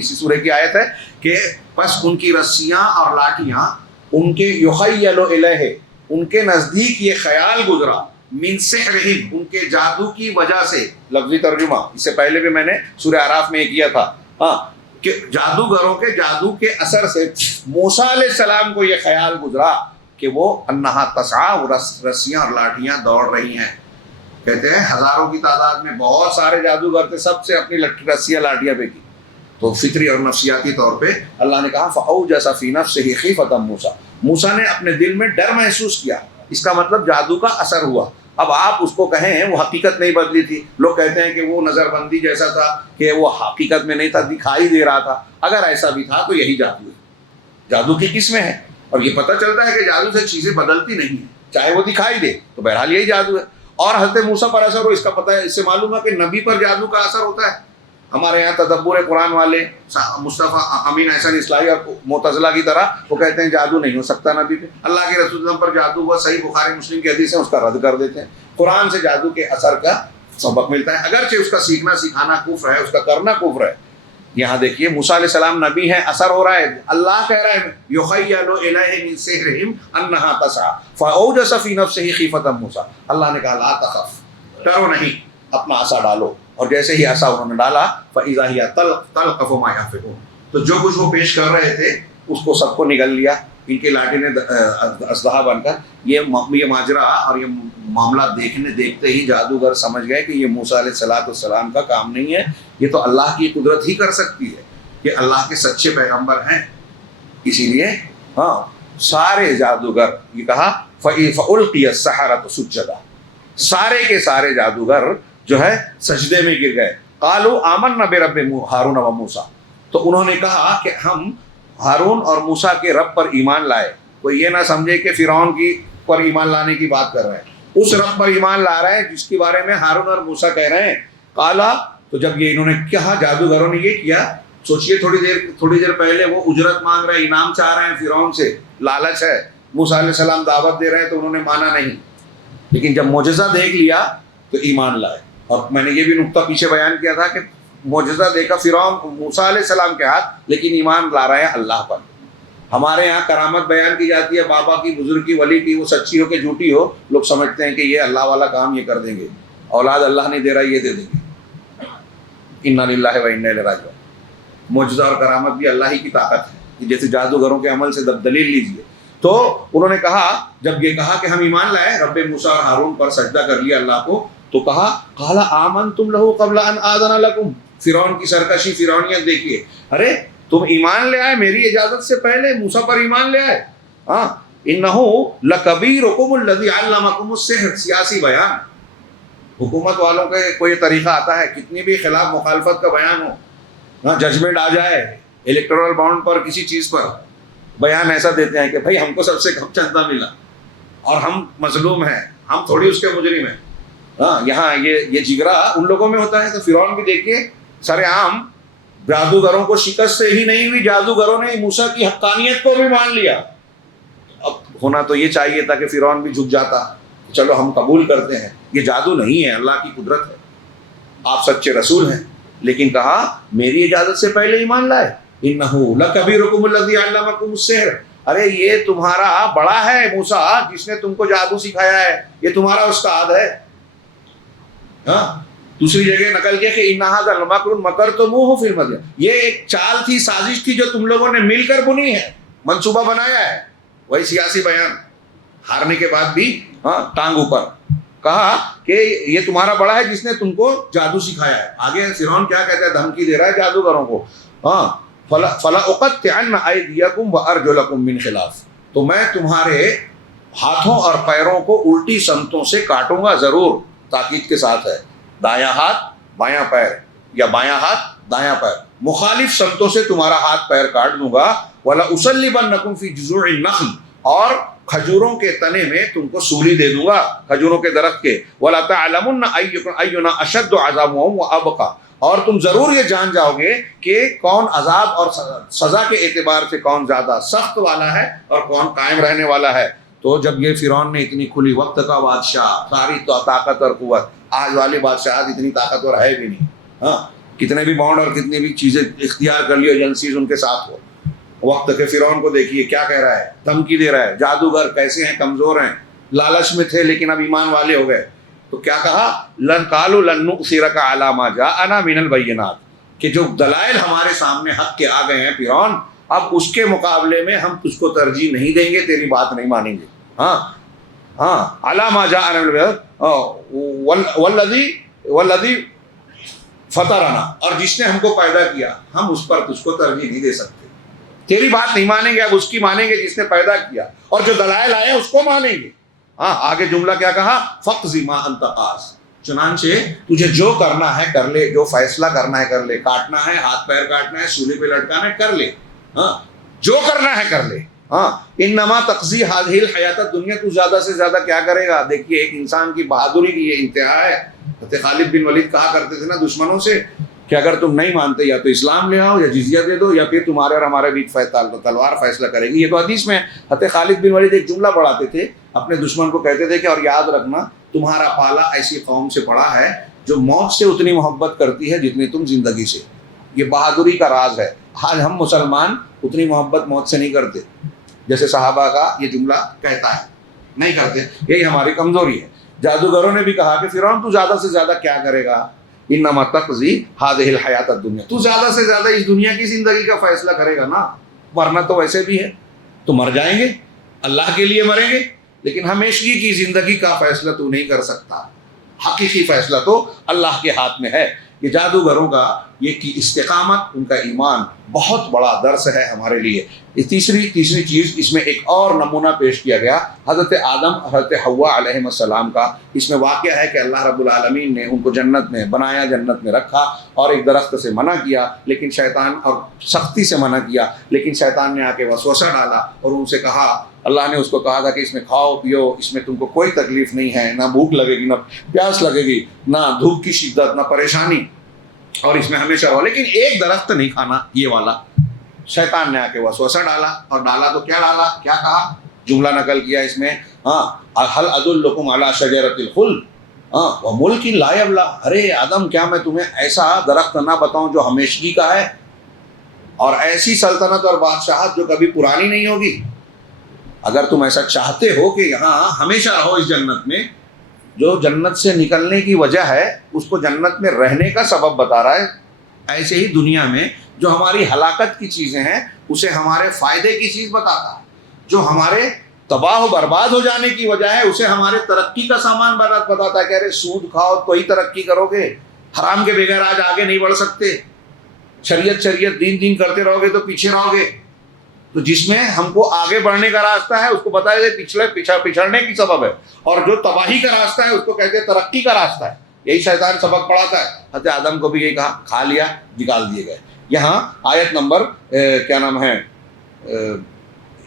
اسی سورہ کی آیت ہے کہ پس ان کی رسیاں اور لاٹھیاں ان کے یخیل الیہ، ان کے نزدیک یہ خیال گزرا، من سحرہم، ان کے جادو کی وجہ سے. لفظی ترجمہ اس سے پہلے بھی میں نے سورہ اعراف میں کیا تھا کہ جادوگروں کے جادو کے اثر سے موسیٰ علیہ السلام کو یہ خیال گزرا کہ وہ انہا تسعیٰ، رسیاں اور لاٹھیاں دوڑ رہی ہیں. کہتے ہیں ہزاروں کی تعداد میں بہت سارے جادوگر تھے، سب سے اپنی رسیاں لاٹھیاں پھینکی. تو فطری اور نفسیاتی طور پہ اللہ نے کہا فَأَوْجَسَ فِي نَفْسِهِ خِيفَةً موسیٰ. موسیٰ نے اپنے دل میں ڈر محسوس کیا. اس کا مطلب جادو کا اثر ہوا. اب آپ اس کو کہیں وہ حقیقت نہیں بدلی تھی. لوگ کہتے ہیں کہ وہ نظر بندی جیسا تھا، کہ وہ حقیقت میں نہیں تھا، دکھائی دے رہا تھا. اگر ایسا بھی تھا تو یہی جادو ہے. جادو کی قسمیں ہیں، اور یہ پتہ چلتا ہے کہ جادو سے چیزیں بدلتی نہیں ہیں، چاہے وہ دکھائی دے تو بہرحال یہی جادو ہے. اور حضرت موسیٰ پر اثر ہو، اس کا پتہ ہے، اس سے معلوم ہے کہ نبی پر جادو کا اثر ہوتا ہے. ہمارے یہاں تدبر قرآن والے مصطفیٰ امین احسن اصلاحی اور معتزلہ کی طرح وہ کہتے ہیں جادو نہیں ہو سکتا نبی پہ. اللہ کے رسول پر جادو ہوا، صحیح بخاری مسلم کی حدیث ہے، اس کا رد کر دیتے ہیں. قرآن سے جادو کے اثر کا سبق ملتا ہے، اگرچہ اس کا سیکھنا سکھانا کفر ہے، اس کا کرنا کفر ہے. یہاں دیکھیے موسیٰ علیہ السلام نبی ہیں، اثر ہو رہا ہے. اللہ کہہ رہا ہے یخیل الیہ من سحرہم انہا تسعیٰ فاوجس فی نفسہ خیفۃ موسیٰ. اللہ نے کہا لا تخف، ڈرو نہیں، اپنا عصا ڈالو. اور جیسے ہی عصا انہوں نے ڈالا فاذا ہی تلقف ما یافکون، تو جو کچھ وہ پیش کر رہے تھے اس کو سب کو نگل لیا. ان کے لاٹھی نے اسلحہ بن کر یہ ماجرا اور یہ معاملہ دیکھتے ہی جادوگر سمجھ گئے کہ یہ موسیٰ علیہ السلام کا کام نہیں ہے، یہ تو اللہ کی قدرت ہی کر سکتی ہے، کہ اللہ کے سچے پیغمبر ہیں۔ اسی لیے سارے جادوگر، یہ کہا فَأُلْقِيَ السَّحَرَةُ سُجَّدًا، سارے کے سارے جادوگر جو ہے سجدے میں گر گئے۔ قَالُوا آمَنَّا بِرَبِّ ہارون وموسیٰ، تو انہوں نے کہا کہ ہم ہارون اور موسیٰ کے رب پر ایمان لائے۔ کوئی یہ نہ سمجھے کہ فرعون کی پر ایمان لانے کی بات کر رہے ہیں، اس رب پر ایمان لا رہے ہیں جس کے بارے میں ہارون اور موسیٰ کہہ رہے ہیں۔ قالا، تو جب یہ انہوں نے کہا، جادوگروں نے یہ کیا، سوچئے تھوڑی دیر پہلے وہ اجرت مانگ رہے ہیں، انعام چاہ رہے ہیں فرعون سے، لالچ ہے، موسیٰ علیہ السلام دعوت دے رہے ہیں تو انہوں نے مانا نہیں، لیکن جب معجزہ دیکھ لیا تو ایمان لائے۔ اور میں نے یہ بھی نقطہ پیچھے بیان کیا تھا کہ معجزہ دیکھا فرعون موسیٰ علیہ السلام کے ہاتھ، لیکن ایمان لا رہے ہیں اللہ پر۔ ہمارے یہاں کرامت بیان کی جاتی ہے، بابا کی، بزرگ کی، ولی کی، وہ سچی ہو کہ جھوٹی ہو، لوگ سمجھتے ہیں کہ یہ اللہ والا کام یہ کر دیں گے، اولاد اللہ نہیں دے رہا یہ دے دیں گے۔ انا للہ و انا الیہ راجعون۔ معجزہ اور کرامت بھی اللہ ہی کی طاقت ہے، جیسے جادوگروں کے عمل سے دلیل لیجیے۔ تو انہوں نے کہا، جب یہ کہا کہ ہم ایمان لائے، رب موسیٰ اور ہارون پر سجدہ کر لیا اللہ کو، تو کہا قال آمنتم لہ قبل ان آذن لکم۔ فرعون کی سرکشی، فرعونیت دیکھیے، ارے تم ایمان لے آئے میری اجازت سے پہلے، موسیٰ پر ایمان لے آئے۔ انہ لکبیرکم الذی علمکم السحر، سیاسی بیان، حکومت والوں کا کوئی طریقہ آتا ہے، کتنی بھی خلاف مخالفت کا بیان ہو، ججمنٹ آ جائے الیکٹورل بانڈ پر، کسی چیز پر، بیان ایسا دیتے ہیں کہ بھائی ہم کو سب سے کم چندہ ملا اور ہم مظلوم ہیں، ہم تھوڑی اس کے مجرم ہیں۔ یہاں یہ جگرا ان لوگوں میں ہوتا ہے۔ تو فرعون بھی دیکھیے سر عام جادوگروں کو شکست سے ہی نہیں ہوئی، جادوگروں نے موسیٰ کی حقانیت کو بھی مان لیا۔ اب ہونا تو یہ چاہیے تھا کہ فرعون بھی جھک جاتا، چلو ہم قبول کرتے ہیں، یہ جادو نہیں ہے، اللہ کی قدرت ہے، آپ سچے رسول ہیں، لیکن کہا میری اجازت سے پہلے ایمان لائے۔ انہ لکبیرکم الذی علمکم السحر، ارے یہ تمہارا بڑا ہے موسیٰ جس نے تم کو جادو سکھایا ہے، یہ تمہارا استاد ہے۔ دوسری جگہ نقل کیا کہ ان ھذا لمکر مکرتموہ فی المدینہ، یہ ایک چال تھی، سازش تھی جو تم لوگوں نے مل کر بنی ہے، منصوبہ بنایا ہے۔ وہی سیاسی بیان، ہارنے کے بعد بھی ٹانگ اوپر، کہا کہ یہ تمہارا بڑا ہے جس نے تم کو جادو سکھایا ہے۔ آگے فرعون کیا کہتا ہے، دھمکی دے رہا ہے جادوگروں کو، فَلَأُقَطِّعَنَّ أَيْدِيَكُمْ وَأَرْجُلَكُمْ مِنْ خِلَافٍ، تو میں تمہارے ہاتھوں اور پیروں کو الٹی سمتوں سے کاٹوں گا ضرور، تاکید کے ساتھ ہے، دایاں ہاتھ بایاں پیر یا بایاں ہاتھ دایاں پیر، مخالف سمتوں سے تمہارا ہاتھ پیر کاٹ دوں گا۔ وَلَأُصَلِّبَنَّكُمْ فِي جُذُوعِ النَّخْلِ، اور کھجوروں کے تنے میں تم کو سولی دے دوں گا، کھجوروں کے درخت کے۔ وَلَتَعْلَمُنَّ أَيُّنَا أَشَدُّ عَذَابًا وَأَبْقَىٰ، اور تم ضرور یہ جان جاؤ گے کہ کون عذاب اور سزا کے اعتبار سے کون زیادہ سخت والا ہے اور کون قائم رہنے والا ہے۔ تو جب یہ فرعون نے اتنی کھلی وقت کا بادشاہ، ساری طاقت اور قوت، آج والی بادشاہت اتنی طاقتور ہے بھی نہیں، کتنے بھی بانڈ اور کتنی بھی چیزیں اختیار کر لی، ایجنسیز ان کے ساتھ ہو، وقت کے فرعون کو دیکھیے کیا کہہ رہا ہے، دھمکی دے رہا ہے، جادوگر کیسے ہیں، کمزور ہیں، لالچ میں تھے لیکن اب ایمان والے ہو گئے۔ تو کیا کہا، لن قالوا لن نؤثرك على ما جاءنا من البينات، کہ جو دلائل ہمارے سامنے حق کے آ گئے ہیں فرعون، اب اس کے مقابلے میں ہم تجھ کو ترجیح نہیں دیں گے، تیری بات نہیں مانیں گے۔ على ما جاءنا من البينات والذي فطرنا، اور جس نے ہم کو پیدا کیا، ہم اس پر تجھ کو ترجیح نہیں دے سکتے، تیری بات نہیں مانیں گے، اب اس کی مانیں گے جس نے پیدا کیا، اور جو دلائل آئے اس کو مانیں گے۔ آگے جملہ کیا کہا، فَقْضِ مَا أَنْتَ قَاضٍ، چنانچہ تجھے جو کرنا ہے کر لے، جو فیصلہ کرنا ہے کر لے، کاٹنا ہے، ہاتھ پیر کاٹنا ہے، سولی پہ لٹکانا ہے، کر لے، جو کرنا ہے کر لے۔ انما تقضی هذه الحیات الدنیا، تو زیادہ سے زیادہ کیا کرے گا؟ دیکھیے ایک انسان کی بہادری کی یہ انتہا ہے۔ خالد بن ولید کہا کرتے تھے نا دشمنوں سے کہ اگر تم نہیں مانتے یا تو اسلام لے آؤ یا جزیہ دے دو، یا پھر تمہارے اور ہمارے بیچ تلوار فیصلہ کرے گی۔ یہ تو حدیث میں حضرت خالد بن ولید ایک جملہ پڑھاتے تھے اپنے دشمن کو، کہتے تھے کہ اور یاد رکھنا تمہارا پالا ایسی قوم سے پڑا ہے جو موت سے اتنی محبت کرتی ہے جتنی تم زندگی سے۔ یہ بہادری کا راز ہے۔ آج ہم مسلمان اتنی محبت موت سے نہیں کرتے جیسے صحابہ کا یہ جملہ کہتا ہے، نہیں کرتے، یہی ہماری کمزوری ہے۔ جادوگروں نے بھی کہا کہ فرعون تو زیادہ سے زیادہ کیا کرے گا، انما تقضی هذه الحیات الدنیا، تو زیادہ سے زیادہ اس دنیا کی زندگی کا فیصلہ کرے گا نا، ورنہ تو ویسے بھی ہے۔ تو مر جائیں گے، اللہ کے لیے مریں گے، لیکن ہمیشگی کی زندگی کا فیصلہ تو نہیں کر سکتا، حقیقی فیصلہ تو اللہ کے ہاتھ میں ہے۔ یہ جادوگروں کا یہ کی استقامت، ان کا ایمان بہت بڑا درس ہے ہمارے لیے۔ تیسری چیز اس میں ایک اور نمونہ پیش کیا گیا حضرت آدم اور حضرت حوا علیہ السلام کا۔ اس میں واقعہ ہے کہ اللہ رب العالمین نے ان کو جنت میں بنایا، جنت میں رکھا اور ایک درخت سے منع کیا، لیکن شیطان، اور سختی سے منع کیا، لیکن شیطان نے آ کے وسوسہ ڈالا اور ان سے کہا، اللہ نے اس کو کہا تھا کہ اس میں کھاؤ پیو، اس میں تم کو کوئی تکلیف نہیں ہے، نہ بھوک لگے گی، نہ پیاس لگے گی، نہ دھوپ کی شدت، نہ پریشانی، اور اس میں ہمیشہ رہو، لیکن ایک درخت نہیں کھانا، یہ والا۔ شیطان نے آ کے وسوسہ ڈالا، اور ڈالا تو کیا ڈالا، کیا کہا، جملہ نقل کیا اس میں، هل ادلکم علی شجرۃ الخلد وملک لا یبلی، ارے آدم کیا میں تمہیں ایسا درخت نہ بتاؤں جو ہمیشگی کا ہے اور ایسی سلطنت اور بادشاہت جو کبھی پرانی نہیں ہوگی؟ اگر تم ایسا چاہتے ہو کہ یہاں ہمیشہ رہو اس جنت میں، جو جنت سے نکلنے کی وجہ ہے اس کو جنت میں رہنے کا سبب بتا رہا ہے، ایسے ہی دنیا میں جو ہماری ہلاکت کی چیزیں ہیں اسے ہمارے فائدے کی چیز بتاتا ہے، جو ہمارے تباہ و برباد ہو جانے کی وجہ ہے اسے ہمارے ترقی کا سامان بتاتا ہے کہ ارے سود کھاؤ تو ہی ترقی کرو گے، حرام کے بغیر آج آگے نہیں بڑھ سکتے، شریعت دین کرتے رہو گے تو پیچھے رہو گے۔ تو جس میں ہم کو آگے بڑھنے کا راستہ ہے اس کو بتایا جائے پچھڑنے کی سبب ہے، اور جو تباہی کا راستہ ہے اس کو کہتے ہیں ترقی کا راستہ ہے۔ یہی شیطان سبق پڑھاتا ہے۔ حضرت آدم کو بھی یہی کہا، کھا لیا، نکال دیے گئے۔ یہاں آیت نمبر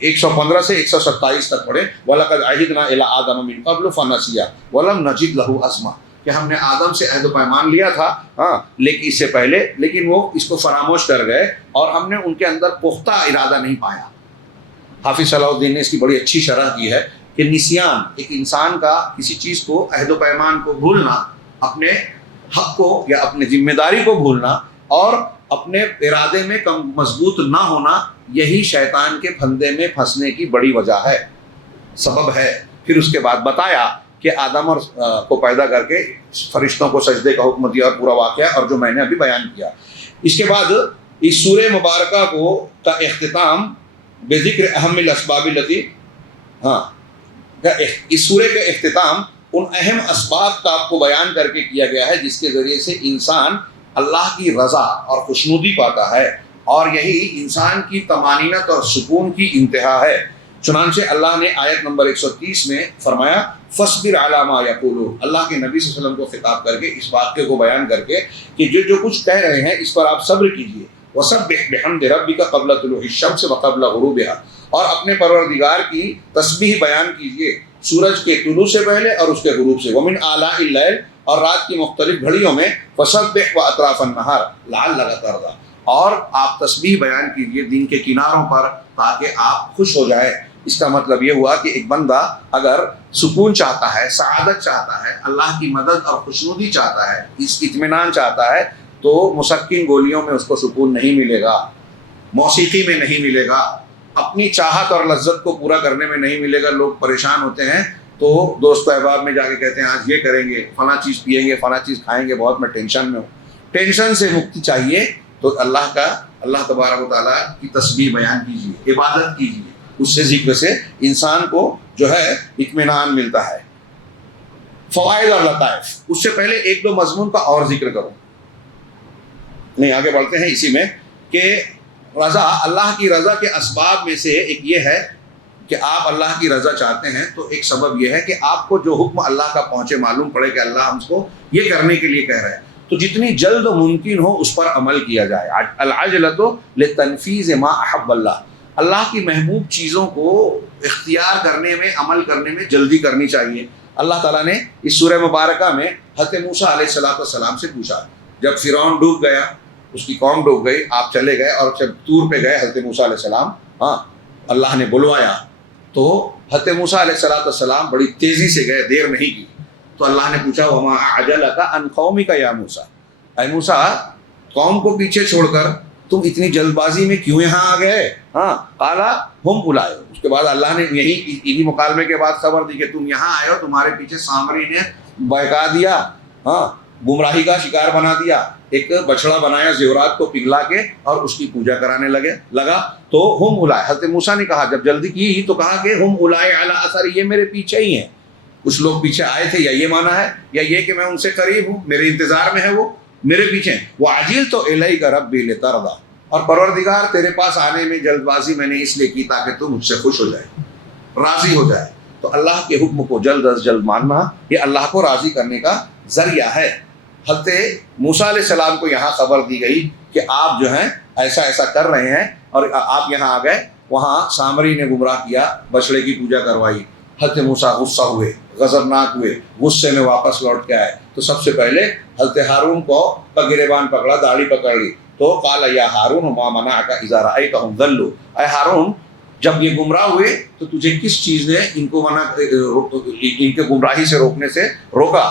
115 سے 127 تک پڑھیں، وَلَقَدْ عَهِدْنَا إِلَىٰ آدَمَ مِن قَبْلُ فَنَسِيَ وَلَمْ نَجِدْ لَهُ عَزْمًا، کہ ہم نے آدم سے عہد و پیمان لیا تھا لیکن اس سے پہلے، لیکن وہ اس کو فراموش کر گئے اور ہم نے ان کے اندر پختہ ارادہ نہیں پایا۔ حافظ صلاح الدین نے اس کی بڑی اچھی شرح کی ہے کہ نسیان، ایک انسان کا کسی چیز کو، عہد و پیمان کو بھولنا، اپنے حق کو یا اپنی ذمہ داری کو بھولنا اور اپنے ارادے میں کم مضبوط نہ ہونا، یہی شیطان کے پھندے میں پھنسنے کی بڑی وجہ ہے، سبب ہے۔ پھر اس کے بعد بتایا کہ آدم اور کو پیدا کر کے فرشتوں کو سجدے کا حکم دیا اور پورا واقعہ، اور جو میں نے ابھی بیان کیا۔ اس کے بعد اس سورہ مبارکہ کا اختتام بذکر اہم الاسباب التي، اس سورہ کا اختتام ان اہم اسباب کا آپ کو بیان کر کے کیا گیا ہے جس کے ذریعے سے انسان اللہ کی رضا اور خوشنودی پاتا ہے، اور یہی انسان کی طمانینت اور سکون کی انتہا ہے۔ چنانچہ اللہ نے آیت نمبر 130 میں فرمایا، فَاصْبِرْ عَلَىٰ مَا يَقُولُونَ، اللہ کے نبی صلی اللہ علیہ وسلم کو خطاب کر کے اس واقعے کو بیان کر کے کہ جو کچھ کہہ رہے ہیں اس پر آپ صبر کیجئے، وَسَبِّحْ بِحَمْدِ رَبِّكَ قَبْلَ طُلُوعِ الشَّمْسِ وَقَبْلَ غُرُوبِهَا، اور اپنے پروردگار کی تسبیح بیان کیجئے سورج کے طلوع سے پہلے اور اس کے غروب سے، وَمِنْ آلَاءِ اللَّيْلِ، اور رات کی مختلف گھڑیوں میں، فَسَبِّحْ وَأَطْرَافَ النَّهَارِ لَعَلَّكَ تَرْضَىٰ، اور آپ تسبیح بیان کیجئے دن کے کناروں پر تاکہ آپ خوش ہو جائیں۔ اس کا مطلب یہ ہوا کہ ایک بندہ اگر سکون چاہتا ہے، سعادت چاہتا ہے، اللہ کی مدد اور خوشنودی چاہتا ہے، اس اطمینان چاہتا ہے، تو مسکن گولیوں میں اس کو سکون نہیں ملے گا، موسیقی میں نہیں ملے گا، اپنی چاہت اور لذت کو پورا کرنے میں نہیں ملے گا۔ لوگ پریشان ہوتے ہیں تو دوست احباب میں جا کے کہتے ہیں آج یہ کریں گے، فلاں چیز پیئیں گے، فلاں چیز کھائیں گے، بہت میں ٹینشن میں ہوں۔ ٹینشن سے مکتی چاہیے تو اللہ تبارک و تعالیٰ کی تسبیح بیان کیجیے، عبادت کیجیے، اس سے ذکر سے انسان کو جو ہے اطمینان ملتا ہے۔ فوائد اور لطائف، اس سے پہلے ایک دو مضمون کا اور ذکر کروں، نہیں آگے بڑھتے ہیں اسی میں، کہ رضا، اللہ کی رضا کے اسباب میں سے ایک یہ ہے کہ آپ اللہ کی رضا چاہتے ہیں تو ایک سبب یہ ہے کہ آپ کو جو حکم اللہ کا پہنچے، معلوم پڑے کہ اللہ ہم کو یہ کرنے کے لیے کہہ رہے ہیں، تو جتنی جلد ممکن ہو اس پر عمل کیا جائے۔ العجلۃ لتنفیذ ما احب اللہ، اللہ کی محبوب چیزوں کو اختیار کرنے میں، عمل کرنے میں جلدی کرنی چاہیے۔ اللہ تعالیٰ نے اس سورہ مبارکہ میں حضرت موسیٰ علیہ السلام سے پوچھا، جب فرعون ڈوب گیا، اس کی قوم ڈوب گئی، آپ چلے گئے اور جب طور پہ گئے حضرت موسیٰ علیہ السلام، اللہ نے بلوایا تو حضرت موسیٰ علیہ السلام بڑی تیزی سے گئے، دیر نہیں کی، تو اللہ نے پوچھا وما اعجلک عن قومک یا موسیٰ، اے موسیٰ قوم کو پیچھے چھوڑ کر تم اتنی جلد بازی میں کیوں یہاں آ گئے؟ قال ہم اولئک، اس کے بعد اللہ نے انہی مکالمے کے بعد خبر دی کہ تم یہاں آئے ہو، تمہارے پیچھے سامری نے بہکا دیا، گمراہی کا شکار بنا دیا، ایک بچڑا بنایا زیورات کو پگھلا کے اور اس کی پوجا کرانے لگا. تو ہم اولائے، حضرت موسیٰ نے کہا جب جلدی کی تو کہا کہ ہم اولائے علی اثر، یہ میرے پیچھے ہی ہیں. کچھ لوگ پیچھے آئے تھے، یا یہ مانا ہے یا یہ کہ میں ان سے قریب ہوں، میرے انتظار میں ہے، وہ میرے پیچھے ہیں. وَعَجِلْتُ إِلَيْكَ رَبِّي لِتَرْضَىٰ، اور پروردگار تیرے پاس آنے میں جلد بازی میں نے اس لیے کی تاکہ تو مجھ سے خوش ہو جائے، راضی ہو جائے. تو اللہ کے حکم کو جلد از جلد ماننا یہ اللہ کو راضی کرنے کا ذریعہ ہے. حضرت موسیٰ علیہ السلام کو یہاں خبر دی گئی کہ آپ جو ہیں ایسا ایسا کر رہے ہیں اور آپ یہاں آ گئے. وہاں سامری نے گمراہ کیا، بچڑے کی پوجا کروائی. حضرت موسیٰ غصہ ہوئے، غضبناک ہوئے، غصے میں واپس لوٹ کے آئے. تو سب سے پہلے حضرت ہارون کو گریبان پکڑا، داڑھی پکڑ لی. تو قال یا ہارون ما منعک اذا رأیتهم ضلوا، اے ہارون جب یہ گمراہ ہوئے تو تجھے کس چیز نے ان کے گمراہی سے روکنے سے روکا؟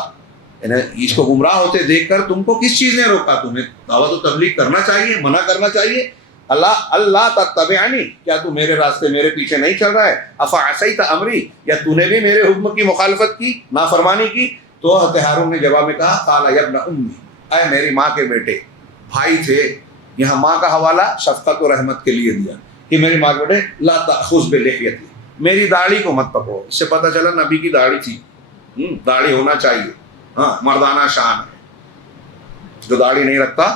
یعنی اس کو گمراہ ہوتے دیکھ کر تم کو کس چیز نے روکا؟ تمہیں دعوت و تبلیغ کرنا چاہیے، منع کرنا چاہیے. اللہ تتبعنی، کیا تو میرے راستے میرے پیچھے نہیں چل رہا ہے؟ افعصیت امری، یا تو نے بھی میرے حکم کی مخالفت کی، نافرمانی کی؟ تو حضرت ہارون نے جواب میں کہا قال یا ابن امی، اے میری ماں کے بیٹے. بھائی تھے، یہاں ماں کا حوالہ شفقت و رحمت کے لیے دیا کہ میری ماں کے بیٹے لا تأخذ بلحیتی، میری داڑھی کو مت پکڑو. اس سے پتہ چلا نبی کی داڑھی تھی، داڑھی ہونا چاہیے، ہاں مردانہ شان ہے. جو داڑھی نہیں رکھتا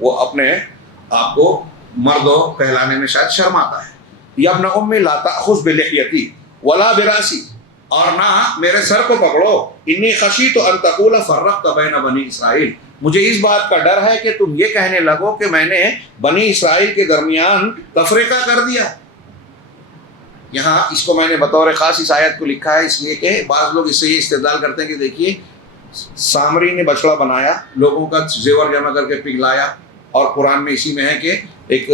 وہ اپنے آپ کو مرد کہلانے میں شاید شرماتا ہے. یا ابن امی لا تأخذ بلحیتی ولا براسی، اور نہ میرے سر کو پکڑو. انی خشیت ان تقول فرقت بین بنی اسرائیل، مجھے اس بات کا ڈر ہے کہ تم یہ کہنے لگو کہ میں نے بنی اسرائیل کے درمیان تفریقہ کر دیا. یہاں اس کو میں نے بطور خاص اس آیت کو لکھا ہے اس لیے کہ بعض لوگ اس سے یہ استدلال کرتے ہیں کہ دیکھیے سامری نے بچڑا بنایا، لوگوں کا زیور جمع کر کے پگھلایا، اور قرآن میں اسی میں ہے کہ ایک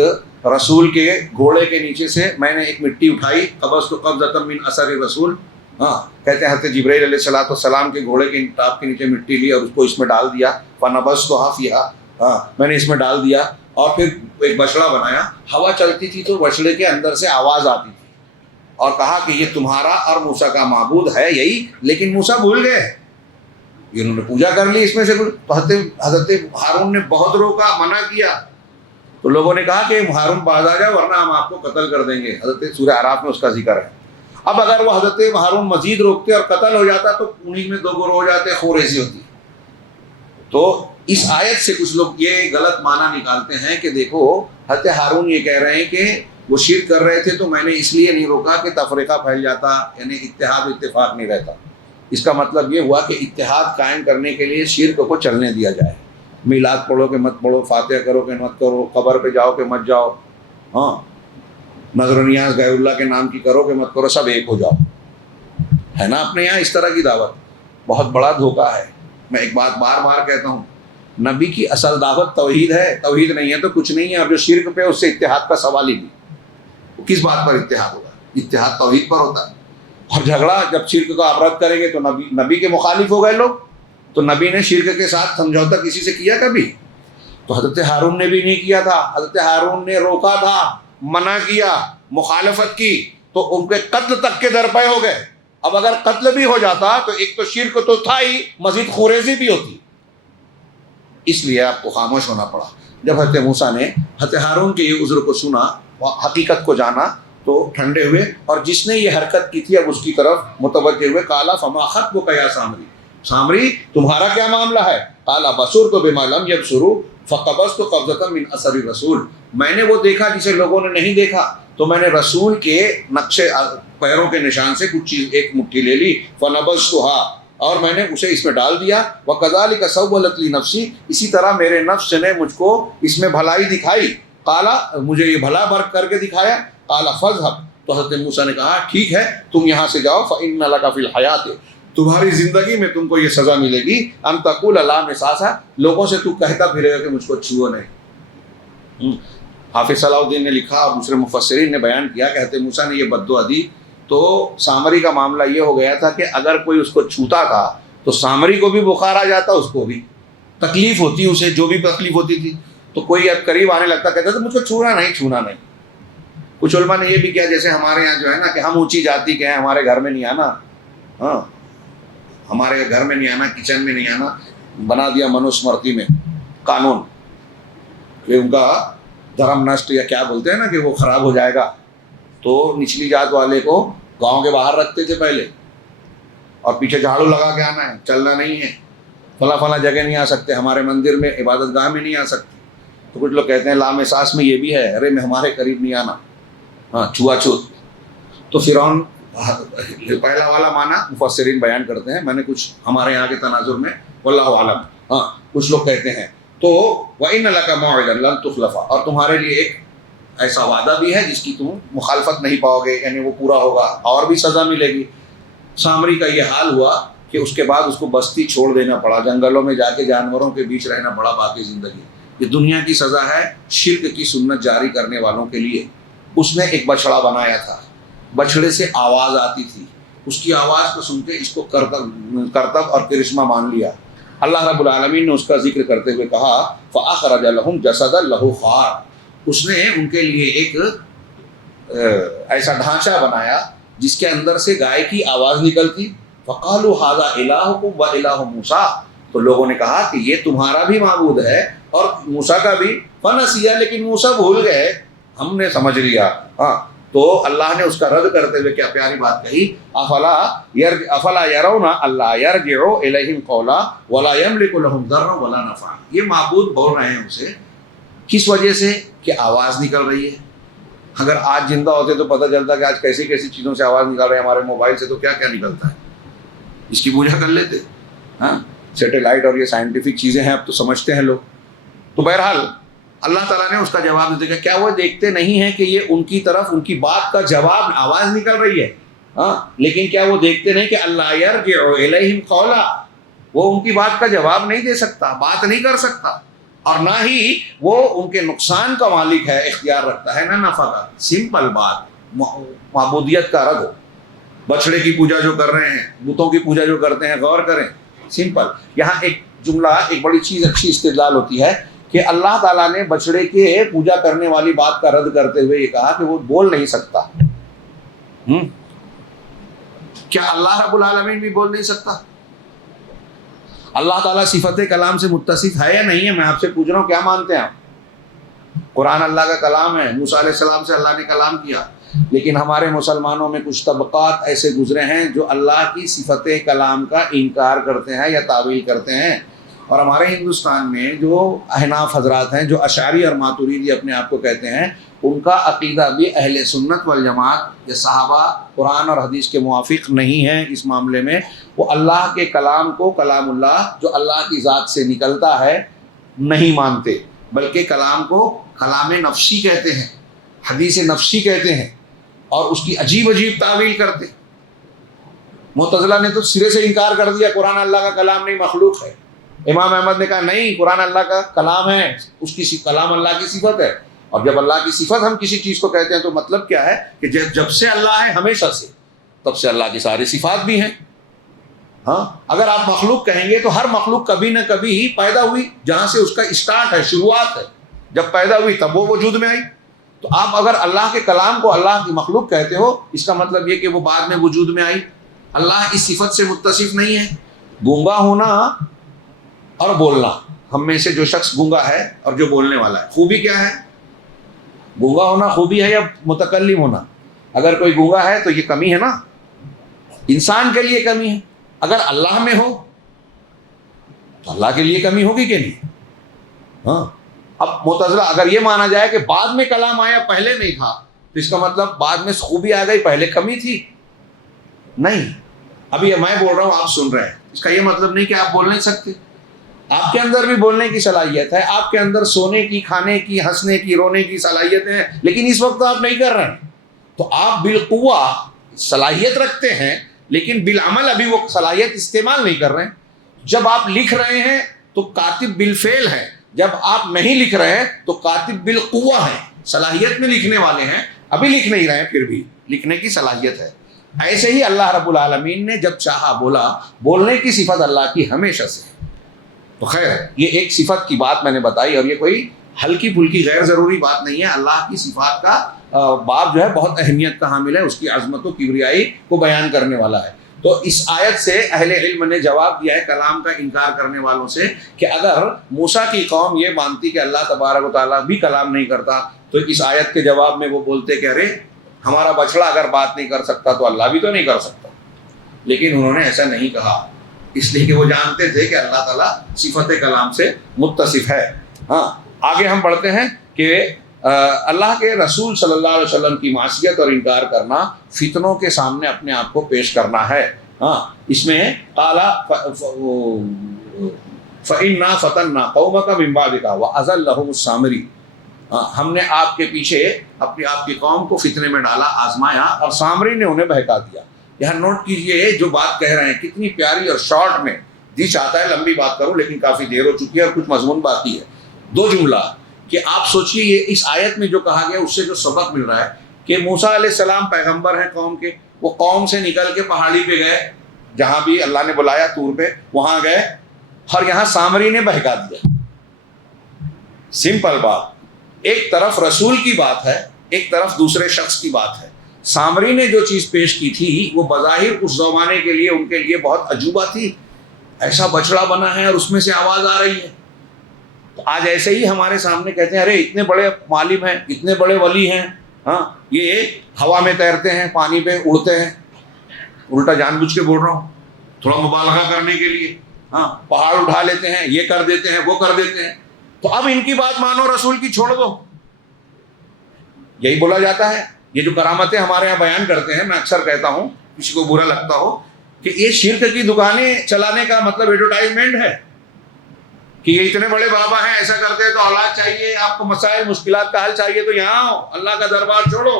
رسول کے گھوڑے کے نیچے سے میں نے ایک مٹی اٹھائی، قبضت قبضۃ من اثر رسول. ہاں کہتے ہیں حضرت جبرائیل علیہ السلام کے گھوڑے کے ٹاپ کے نیچے مٹی لی اور اس کو اس میں ڈال دیا. فنبذتها فیہا، ہاں میں نے اس میں ڈال دیا، اور پھر ایک بچڑا بنایا. ہوا چلتی تھی تو بچڑے کے اندر سے آواز آتی تھی، اور کہا کہ یہ تمہارا اور موسیٰ کا معبود ہے یہی. لیکن موسیٰ بھول گئے، انہوں نے پوجا کر لی اس میں سے. تو حضرت ہارون نے بہت روکا، منع کیا. تو لوگوں نے کہا کہ ہارون باز آ جائے ورنہ ہم آپ کو قتل کر دیں گے. حضرت سورہ اعراف میں اس کا ذکر ہے. اب اگر وہ حضرت ہارون مزید روکتے اور قتل ہو جاتا تو انہیں میں دو گروہ ہو جاتے، خوریزی ہوتی. تو اس آیت سے کچھ لوگ یہ غلط معنی نکالتے ہیں کہ دیکھو حضرت ہارون یہ کہہ رہے ہیں کہ وہ شرک کر رہے تھے تو میں نے اس لیے نہیں روکا کہ تفریقہ پھیل جاتا، یعنی اتحاد و اتفاق نہیں رہتا. اس کا مطلب یہ ہوا کہ اتحاد قائم کرنے کے لیے شرک کو چلنے دیا جائے. میلاد پڑھو کہ مت پڑھو، فاتحہ کرو کہ مت کرو، قبر پہ جاؤ کہ مت جاؤ، ہاں نظر و نیاز غیر اللہ کے نام کی کرو کہ مت کرو، سب ایک ہو جاؤ. ہے نا اپنے یہاں اس طرح کی دعوت، بہت بڑا دھوکہ ہے. میں ایک بات بار بار کہتا ہوں، نبی کی اصل دعوت توحید ہے. توحید نہیں ہے تو کچھ نہیں ہے. اور جو شرک پہ اس سے اتحاد کا سوال ہی نہیں. کس بات پر اتحاد ہوگا؟ اتحاد توحید پر ہوتا ہے. اور جھگڑا جب شرک کو آپ رد کریں گے تو نبی کے مخالف ہو گئے لوگ. تو نبی نے شرک کے ساتھ سمجھوتا کسی سے کیا کبھی؟ تو حضرت ہارون نے بھی نہیں کیا تھا. حضرت ہارون نے روکا تھا، منع کیا، مخالفت کی، تو ان کے قتل تک کے درپے ہو گئے. اب اگر قتل بھی ہو جاتا تو ایک تو شرک تو تھا ہی، مزید خوریزی بھی ہوتی. اس لیے آپ کو خاموش ہونا پڑا. جب حضرت موسیٰ نے حضرت ہارون کے یہ عذر کو سنا، حقیقت کو جانا، تو ٹھنڈے ہوئے، اور جس نے یہ حرکت کی تھی اب اس کی طرف متوجہ ہوئے. قالا فما خطبک یا سامری، سامری تمہارا کیا معاملہ ہے؟ قالا بصرت بما لم یبصروا فقبضت قبضۃ من اثر الرسول، میں نے وہ دیکھا جسے لوگوں نے نہیں دیکھا، تو میں نے رسول کے نقشے پیروں کے نشان سے کچھ چیز ایک مٹھی لے لی. فنبذتها، اور میں نے اسے اس میں ڈال دیا. وَكَذَلِكَ سَوَّلَتْ لِي نَفْسِي، اسی طرح میرے نفس نے مجھ کو اس میں بھلائی دکھائی. قالا، مجھے یہ بھلا برق کر کے دکھایا. قالا فَاذْهَبْ، تو حضرت موسیٰ نے کہا ٹھیک ہے تم یہاں سے جاؤ. فَإِنَّ لَكَ فِي الْحَيَاةِ، تمہاری زندگی میں تم کو یہ سزا ملے گی. ان تقول لا مساس، لوگوں سے تو کہتا پھرے گا کہ مجھ کو چھو نہیں. حافظ صلاح الدین نے لکھا اور دوسرے مفسرین نے بیان کیا کہ حضرت موسیٰ نے یہ بددعا دی تو سامری کا معاملہ یہ ہو گیا تھا کہ اگر کوئی اس کو چھوتا تھا تو سامری کو بھی بخار آ جاتا، اس کو بھی تکلیف ہوتی، اسے جو بھی تکلیف ہوتی تھی. تو کوئی اب قریب آنے لگتا کہتا تھا مجھ کو چھونا نہیں. کچھ علماء نے یہ بھی کیا جیسے ہمارے یہاں جو ہے نا کہ ہم اونچی جاتی کے ہیں، ہمارے گھر میں نہیں آنا، ہاں ہمارے گھر میں نہیں آنا، کچن میں نہیں آنا. بنا دیا منوسمرتی میں قانون کہ ان کا دھرم نشٹ یا کیا بولتے ہیں نا کہ وہ خراب ہو جائے گا، تو نچلی جات والے کو گاؤں کے باہر رکھتے تھے پہلے، اور پیچھے جھاڑو لگا کے آنا ہے، چلنا نہیں ہے، فلاں فلاں جگہ نہیں آ سکتے، ہمارے مندر میں عبادت گاہ میں نہیں آ سکتے۔ تو کچھ لوگ کہتے ہیں لام ساس میں یہ بھی ہے، ارے میں ہمارے قریب نہیں آنا، ہاں چھوا چھوت۔ تو فرعون پہلا والا معنی مفسرین بیان کرتے ہیں، میں نے کچھ ہمارے یہاں کے تناظر میں واللہ عالم، ہاں کچھ لوگ کہتے ہیں تو وَإِنَّ لَكَ مَوْعِدًا لَن تُخْلَفَ، اور تمہارے لیے ایک ایسا وعدہ بھی ہے جس کی تم مخالفت نہیں پاؤ گے، یعنی وہ پورا ہوگا اور بھی سزا ملے گی۔ سامری کا یہ حال ہوا کہ اس کے بعد اس کو بستی چھوڑ دینا پڑا، جنگلوں میں جا کے جانوروں کے بیچ رہنا پڑا باقی زندگی۔ یہ دنیا کی سزا ہے شرک کی سنت جاری کرنے والوں کے لیے۔ اس نے ایک بچڑا بنایا تھا، بچڑے سے آواز آتی تھی، اس کی آواز کو سن کے اس کو کرتب اور کرشمہ مان لیا۔ اللہ رب العالمین نے اس کا ذکر کرتے ہوئے کہا فَأَخْرَجَ لَهُمْ جَسَدًا لَهُ خَوَارٌ، اس نے ان کے لیے ایک ایسا ڈھانچہ بنایا جس کے اندر سے گائے کی آواز نکلتی۔ فَقَالُوا هَذَا إِلَٰهُكُمْ وَإِلَٰهُ مُوسَىٰ، تو لوگوں نے کہا کہ یہ تمہارا بھی معبود ہے اور موسیٰ کا بھی، فَنَسِیَ، لیکن موسیٰ بھول گئے، ہم نے سمجھ لیا۔ ہاں تو اللہ نے اس کا رد کرتے ہوئے کیا پیاری بات کہی، افلا يرون الا يرجع اليهم قولا ولا يملك لهم ضرا ولا نفعا، یہ معبود بول رہے ہیں اسے کس وجہ سے کہ آواز نکل رہی ہے۔ اگر آج زندہ ہوتے تو پتہ چلتا کہ آج کیسی کیسی چیزوں سے آواز نکل رہی ہے، ہمارے موبائل سے تو کیا کیا نکلتا ہے، اس کی پوجا کر لیتے۔ ہاں سیٹلائٹ اور یہ سائنٹیفک چیزیں ہیں اب تو سمجھتے ہیں لوگ۔ تو بہرحال اللہ تعالیٰ نے اس کا جواب دیتے کہ کیا وہ دیکھتے نہیں ہیں کہ یہ ان کی طرف ان کی بات کا جواب، آواز نکل رہی ہے، ہاں لیکن کیا وہ دیکھتے نہیں کہ اللہ یرجع الیہم قولا، وہ ان کی بات کا جواب نہیں دے سکتا، بات نہیں کر سکتا، اور نہ ہی وہ ان کے نقصان کا مالک ہے، اختیار رکھتا ہے، نہ نفع کا۔ سمپل بات، معبودیت کا رد ہو، بچڑے کی پوجا جو کر رہے ہیں، بتوں کی پوجا جو کرتے ہیں، غور کریں سمپل۔ یہاں ایک جملہ، ایک بڑی چیز اچھی استدلال ہوتی ہے کہ اللہ تعالیٰ نے بچڑے کے پوجا کرنے والی بات کا رد کرتے ہوئے یہ کہا کہ وہ بول نہیں سکتا۔ کیا اللہ رب العالمین بھی بول نہیں سکتا؟ اللہ تعالیٰ صفت کلام سے متصف ہے یا نہیں ہے؟ میں آپ سے پوچھ رہا ہوں، کیا مانتے ہیں آپ؟ قرآن اللہ کا کلام ہے، موسیٰ علیہ السلام سے اللہ نے کلام کیا، لیکن ہمارے مسلمانوں میں کچھ طبقات ایسے گزرے ہیں جو اللہ کی صفت کلام کا انکار کرتے ہیں یا تعویل کرتے ہیں۔ اور ہمارے ہندوستان میں جو احناف حضرات ہیں، جو اشعری اور ماتوریدی اپنے آپ کو کہتے ہیں، ان کا عقیدہ بھی اہل سنت والجماعت یا صحابہ قرآن اور حدیث کے موافق نہیں ہے اس معاملے میں۔ وہ اللہ کے کلام کو کلام اللہ جو اللہ کی ذات سے نکلتا ہے نہیں مانتے، بلکہ کلام کو کلام نفسی کہتے ہیں، حدیث نفسی کہتے ہیں، اور اس کی عجیب عجیب تعویل کرتے ہیں۔ معتزلہ نے تو سرے سے انکار کر دیا، قرآن اللہ کا کلام نہیں مخلوق ہے۔ امام احمد نے کہا نہیں، قرآن اللہ کا کلام ہے، اس کی کلام اللہ کی صفت ہے، اور جب اللہ کی صفت ہم کسی چیز کو کہتے ہیں تو مطلب کیا ہے کہ جب سے اللہ ہے ہمیشہ سے، تب سے اللہ کی ساری صفات بھی ہیں۔ ہاں اگر آپ مخلوق کہیں گے تو ہر مخلوق کبھی نہ کبھی ہی پیدا ہوئی، جہاں سے اس کا اسٹارٹ ہے، شروعات ہے، جب پیدا ہوئی تب وہ وجود میں آئی۔ تو آپ اگر اللہ کے کلام کو اللہ کی مخلوق کہتے ہو، اس کا مطلب یہ کہ وہ بعد میں وجود میں آئی۔ اللہ اس صفت سے متصف نہیں ہے۔ گونگا ہونا اور بولنا، ہم میں سے جو شخص گونگا ہے اور جو بولنے والا ہے، خوبی کیا ہے؟ گونگا ہونا خوبی ہے یا متکلم ہونا؟ اگر کوئی گونگا ہے تو یہ کمی ہے نا، انسان کے لیے کمی ہے۔ اگر اللہ میں ہو تو اللہ کے لیے کمی ہوگی کہ نہیں؟ ہاں اب معتزلہ اگر یہ مانا جائے کہ بعد میں کلام آیا پہلے نہیں تھا، تو اس کا مطلب بعد میں خوبی آ گئی، پہلے کمی تھی؟ نہیں، ابھی میں بول رہا ہوں آپ سن رہے ہیں، اس کا یہ مطلب نہیں کہ آپ بول نہیں سکتے۔ آپ کے اندر بھی بولنے کی صلاحیت ہے، آپ کے اندر سونے کی، کھانے کی، ہنسنے کی، رونے کی صلاحیتیں ہیں، لیکن اس وقت آپ نہیں کر رہے ہیں۔ تو آپ بالقوہ صلاحیت رکھتے ہیں، لیکن بالعمل ابھی وہ صلاحیت استعمال نہیں کر رہے ہیں۔ جب آپ لکھ رہے ہیں تو کاتب بالفعل ہے، جب آپ نہیں لکھ رہے ہیں تو کاتب بالقوہ ہے، صلاحیت میں لکھنے والے ہیں، ابھی لکھ نہیں رہے ہیں، پھر بھی لکھنے کی صلاحیت ہے۔ ایسے ہی اللہ رب العالمین نے جب چاہا بولا، بولنے کی صفت اللہ کی ہمیشہ سے ہے۔ تو خیر یہ ایک صفت کی بات میں نے بتائی، اور یہ کوئی ہلکی پھلکی غیر ضروری بات نہیں ہے۔ اللہ کی صفات کا باب جو ہے بہت اہمیت کا حامل ہے، اس کی عظمت و کبریائی کو بیان کرنے والا ہے۔ تو اس آیت سے اہل علم نے جواب دیا ہے کلام کا انکار کرنے والوں سے کہ اگر موسیٰ کی قوم یہ مانتی کہ اللہ تبارک و تعالیٰ بھی کلام نہیں کرتا تو اس آیت کے جواب میں وہ بولتے کہ ارے ہمارا بچڑا اگر بات نہیں کر سکتا تو اللہ بھی تو نہیں کر سکتا. لیکن انہوں نے ایسا نہیں کہا، اس لیے کہ وہ جانتے تھے کہ اللہ تعالیٰ صفت کلام سے متصف ہے. ہاں آگے ہم پڑھتے ہیں کہ اللہ کے رسول صلی اللہ علیہ وسلم کی معصیت اور انکار کرنا فتنوں کے سامنے اپنے آپ کو پیش کرنا ہے. ہاں اس میں قالا فَإِنَّا فَتَنَّا قَوْمَكَ مِن بَعْدِكَ وَأَضَلَّهُمُ السَّامِرِي. ہم نے آپ کے پیچھے آپ کی قوم کو فتنے میں ڈالا، آزمایا، اور سامری نے انہیں بہکا دیا. یہاں نوٹ کیجئے جو بات کہہ رہے ہیں کتنی پیاری اور شارٹ میں. جی چاہتا ہے لمبی بات کروں لیکن کافی دیر ہو چکی ہے اور کچھ مضمون باقی ہے. 2 جملہ کہ آپ سوچئے یہ اس آیت میں جو کہا گیا اس سے جو سبق مل رہا ہے کہ موسیٰ علیہ السلام پیغمبر ہیں قوم کے، وہ قوم سے نکل کے پہاڑی پہ گئے جہاں بھی اللہ نے بلایا طور پہ، وہاں گئے اور یہاں سامری نے بہکا دیا. سمپل بات، ایک طرف رسول کی بات ہے، ایک طرف دوسرے شخص کی بات ہے. سامری نے جو چیز پیش کی تھی وہ بظاہر اس زمانے کے لیے ان کے لیے بہت عجوبہ تھی. ایسا بچڑا بنا ہے اور اس میں سے آواز آ رہی ہے. تو آج ایسے ہی ہمارے سامنے کہتے ہیں ارے اتنے بڑے معلم ہیں، اتنے بڑے ولی ہیں، ہاں یہ ہوا میں تیرتے ہیں، پانی پہ اڑتے ہیں. الٹا جان بوجھ کے بول رہا ہوں تھوڑا مبالغہ کرنے کے لیے. ہاں پہاڑ اٹھا لیتے ہیں، یہ کر دیتے ہیں، وہ کر دیتے ہیں. تو اب ان کی بات مانو، رسول کی چھوڑ دو. یہی بولا جاتا ہے. یہ جو کرامتیں ہمارے یہاں بیان کرتے ہیں، میں اکثر کہتا ہوں کسی کو برا لگتا ہو کہ یہ شرک کی دکانیں چلانے کا مطلب ایڈورٹائزمنٹ ہے کہ یہ اتنے بڑے بابا ہیں، ایسا کرتے ہیں تو اولاد چاہیے، آپ کو مسائل مشکلات کا حل چاہیے تو یہاں آؤ، اللہ کا دربار چھوڑو.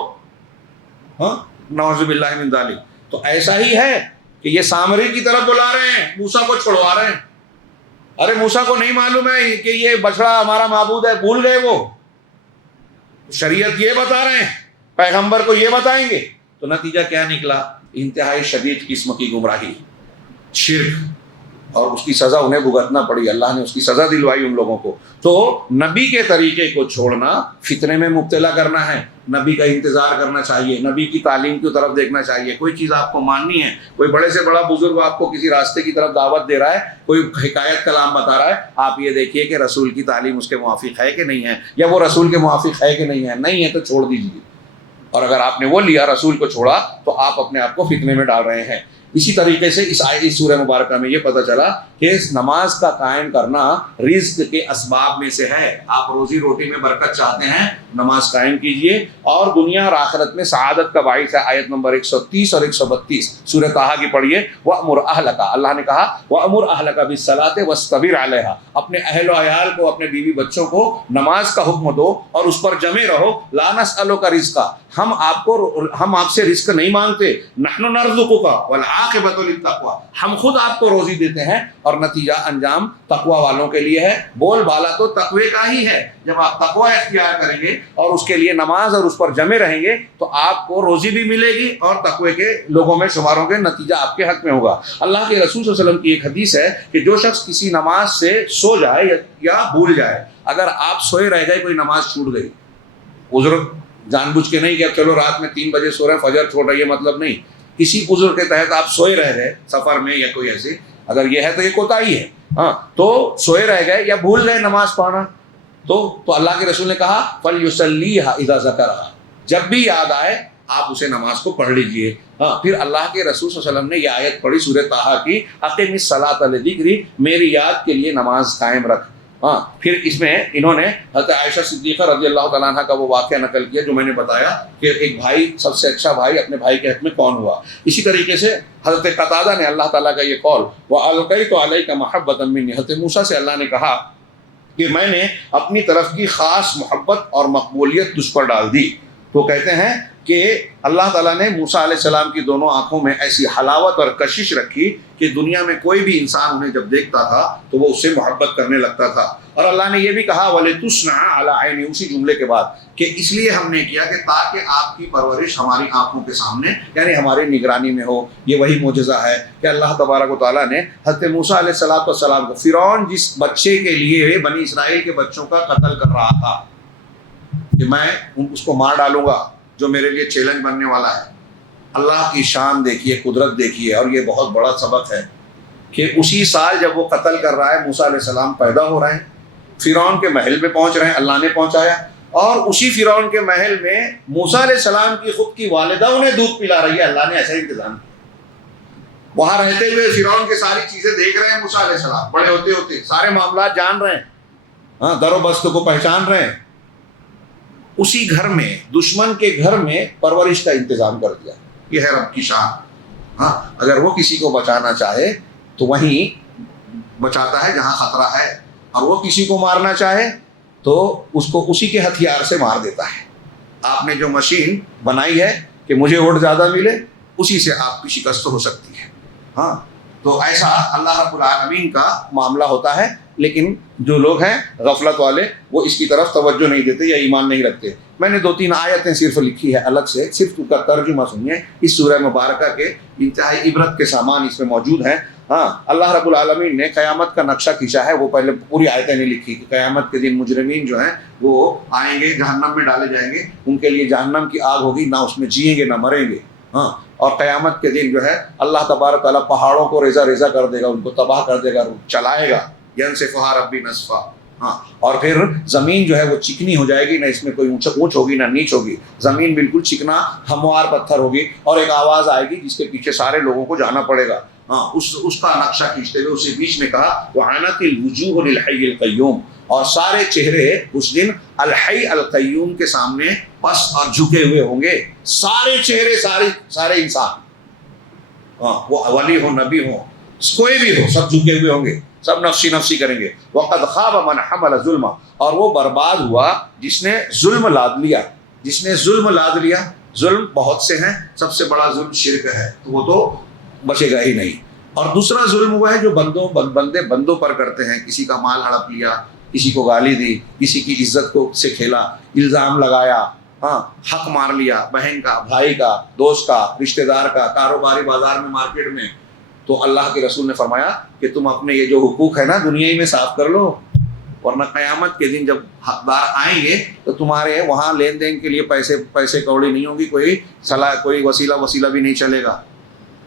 ہاں نعوذ باللہ من ذالک. تو ایسا ہی ہے کہ یہ سامری کی طرف بلا رہے ہیں، موسیٰ کو چھڑوا رہے ہیں. ارے موسیٰ کو نہیں معلوم ہے کہ یہ بچڑا ہمارا معبود ہے، بھول گئے وہ. شریعت یہ بتا رہے ہیں، پیغمبر کو یہ بتائیں گے. تو نتیجہ کیا نکلا؟ انتہائی شدید قسم کی گمراہی، شرک، اور اس کی سزا انہیں بھگتنا پڑی. اللہ نے اس کی سزا دلوائی ان لوگوں کو. تو نبی کے طریقے کو چھوڑنا فتنے میں مبتلا کرنا ہے. نبی کا انتظار کرنا چاہیے، نبی کی تعلیم کی طرف دیکھنا چاہیے. کوئی چیز آپ کو ماننی ہے، کوئی بڑے سے بڑا بزرگ آپ کو کسی راستے کی طرف دعوت دے رہا ہے، کوئی حکایت کلام بتا رہا ہے، آپ یہ دیکھیے کہ رسول کی تعلیم اس کے موافق ہے کہ نہیں ہے، یا وہ رسول کے موافق ہے کہ نہیں ہے. نہیں ہے تو چھوڑ دیجیے. اور اگر آپ نے وہ لیا، رسول کو چھوڑا، تو آپ اپنے آپ کو فتنے میں ڈال رہے ہیں. اسی طریقے سے اس سورہ مبارکہ میں یہ پتہ چلا کہ نماز کا قائم کرنا رزق کے اسباب میں سے ہے. آپ روزی روٹی میں برکت چاہتے ہیں، نماز قائم کیجئے، اور دنیا اور آخرت میں سعادت کا باعث ہے. آیت نمبر 130 اور 132 سورہ طٰہٰ کی پڑھیے. وَأْمُرْ أَهْلَكَ، اللہ نے کہا وَأْمُرْ أَهْلَكَ بِالصَّلَاةِ وَاصْطَبِرْ عَلَيْهَا، اپنے اہل و عیال کو، اپنے بیوی بچوں کو نماز کا حکم دو اور اس پر جمے رہو. لَا نَسْأَلُكَ رِزْقًا، ہم آپ سے رزق نہیں مانگتے. نحن نرزقك والعاقبۃ للتقوى، ہم خود آپ کو روزی دیتے ہیں اور نتیجہ انجام تقوی والوں کے لیے ہے. بول بالا تو تقوی کا ہی ہے. جب آپ تقوی اختیار کریں گے اور اس کے لیے نماز اور اس پر جمے رہیں گے تو آپ کو روزی بھی ملے گی اور تقوی کے لوگوں میں شمار ہوں گے، نتیجہ آپ کے حق میں ہوگا. اللہ کے رسول صلی اللہ علیہ وسلم کی ایک حدیث ہے کہ جو شخص کسی نماز سے سو جائے یا بھول جائے، اگر آپ سوئے رہ گئے، کوئی نماز چھوٹ گئی، عذر جان بوجھ کے نہیں کہ اب چلو رات میں 3 بجے سو رہے ہیں، فجر چھوڑ رہی ہے، مطلب نہیں. کسی عذر کے تحت آپ سوئے رہ گئے سفر میں یا کوئی ایسے، اگر یہ ہے تو یہ کوتاہی ہے. ہاں تو سوئے رہ گئے یا بھول گئے نماز پڑھنا، تو اللہ کے رسول نے کہا فَلْيُصَلِّيهَا إِذَا ذَكَرَهَا، جب بھی یاد آئے آپ اسے نماز کو پڑھ لیجئے. ہاں پھر اللہ کے رسول صلی اللہ علیہ وسلم نے یہ آیت پڑھی سورہ طٰہٰ کی، اقم الصلاۃ لذکری، میری یاد کے لیے نماز قائم رکھ. ہاں پھر اس میں انہوں نے حضرت عائشہ صدیقہ رضی اللہ تعالیٰ عنہ کا وہ واقعہ نقل کیا جو میں نے بتایا کہ ایک بھائی، سب سے اچھا بھائی اپنے بھائی کے حق میں کون ہوا. اسی طریقے سے حضرت قتادہ نے اللہ تعالیٰ کا یہ قول وَأَلْقَيْتُ عَلَيْكَ مَحَبَّةً مِّنِّي، حضرت موسیٰ سے اللہ نے کہا کہ میں نے اپنی طرف کی خاص محبت اور مقبولیت تجھ پر ڈال دی. وہ کہتے ہیں کہ اللہ تعالیٰ نے موسیٰ علیہ السلام کی دونوں آنکھوں میں ایسی حلاوت اور کشش رکھی کہ دنیا میں کوئی بھی انسان انہیں جب دیکھتا تھا تو وہ اس سے محبت کرنے لگتا تھا. اور اللہ نے یہ بھی کہا وَلِتُصْنَعَ عَلَىٰ عَيْنِي، اسی جملے کے بعد کہ اس لیے ہم نے کیا کہ تاکہ آپ کی پرورش ہماری آنکھوں کے سامنے، یعنی ہماری نگرانی میں ہو. یہ وہی معجزہ ہے کہ اللہ تبارک و تعالیٰ نے حضرت موسیٰ علیہ السلام کو، فرعون جس بچے کے لیے بنی اسرائیل کے بچوں کا قتل کر رہا تھا کہ میں اس کو مار ڈالوں گا جو میرے لیے چیلنج بننے والا ہے، اللہ کی شان دیکھیے، قدرت دیکھیے. اور یہ بہت بڑا سبق ہے کہ اسی سال جب وہ قتل کر رہا ہے، موسیٰ علیہ السلام پیدا ہو رہے ہیں، فرعون کے محل پہ پہنچ رہے ہیں، اللہ نے پہنچایا. اور اسی فرعون کے محل میں موسیٰ علیہ السلام کی خود کی والدہ انہیں دودھ پلا رہی ہے. اللہ نے ایسا انتظام کیا. وہاں رہتے ہوئے فرعون کی ساری چیزیں دیکھ رہے ہیں موسیٰ علیہ السلام، بڑے ہوتے ہوتے سارے معاملات جان رہے ہیں، ہاں، در و بست کو پہچان رہے ہیں. اسی گھر میں، دشمن کے گھر میں پرورش کا انتظام کر دیا. یہ ہے رب کی شان. ہاں، اگر وہ کسی کو بچانا چاہے تو وہیں بچاتا ہے جہاں خطرہ ہے، اور وہ کسی کو مارنا چاہے تو اس کو اسی کے ہتھیار سے مار دیتا ہے. آپ نے جو مشین بنائی ہے کہ مجھے ووٹ زیادہ ملے، اسی سے آپ کی شکست ہو سکتی ہے. ہاں، تو ایسا اللہ رب العالمین کا معاملہ ہوتا ہے. لیکن جو لوگ ہیں غفلت والے، وہ اس کی طرف توجہ نہیں دیتے یا ایمان نہیں رکھتے. میں نے 2-3 آیتیں صرف لکھی ہے الگ سے، صرف اس کا ترجمہ سنیے. اس سورہ مبارکہ کے انتہائی عبرت کے سامان اس میں موجود ہیں. ہاں، اللہ رب العالمین نے قیامت کا نقشہ کھینچا ہے. وہ پہلے پوری آیتیں نہیں لکھی کہ قیامت کے دن مجرمین جو ہیں وہ آئیں گے، جہنم میں ڈالے جائیں گے. ان کے لیے جہنم کی آگ ہوگی، نہ اس میں جئیں گے نہ مریں گے. ہاں، اور قیامت کے دن جو ہے اللہ تبارک تعالیٰ پہاڑوں کو ریزہ ریزہ کر دے گا، ان کو تباہ کر دے گا، چلائے گا. ینسفھا ربی نسفا. ہاں، اور پھر زمین جو ہے وہ چکنی ہو جائے گی، نہ اس میں کوئی اونچ ہوگی نہ نیچ ہوگی. زمین بالکل چکنا ہموار پتھر ہوگی، اور ایک آواز آئے گی جس کے پیچھے سارے لوگوں کو جانا پڑے گا. ہاں، اس کا نقشہ کھینچتے ہوئے اسی بیچ میں کہا وَعَنَتِ الْوُجُوهُ لِلْحَيِّ الْقَيُّومِ، اور سارے چہرے اس دن الحی القیوم کے سامنے پست اور جھکے ہوئے ہوں گے. سارے چہرے، سارے انسان، ہاں، وہ ولی ہو، نبی ہو، کوئی بھی ہو، سب جھکے ہوئے ہوں گے، سب نفسی نفسی کریں گے. وَقَدْ خَابَ مَنْ حَمَلَ ظُلْمًا، اور وہ برباد ہوا جس نے ظلم لاد لیا. جس نے ظلم لاد لیا. ظلم بہت سے ہیں، سب سے بڑا ظلم شرک ہے، تو وہ تو بچے گا ہی نہیں. اور دوسرا ظلم ہوا ہے جو بندے بندوں پر کرتے ہیں. کسی کا مال ہڑپ لیا، کسی کو گالی دی، کسی کی عزت کو سے کھیلا، الزام لگایا، ہاں، حق مار لیا، بہن کا، بھائی کا، دوست کا، رشتہ دار کا، کاروباری بازار میں، مارکیٹ میں. تو اللہ کے رسول نے فرمایا کہ تم اپنے یہ جو حقوق ہے نا دنیا ہی میں صاف کر لو، ورنہ قیامت کے دن جب حقدار آئیں گے تو تمہارے وہاں لین دین کے لیے پیسے کوڑی نہیں ہوگی، کوئی وسیلہ بھی نہیں چلے گا.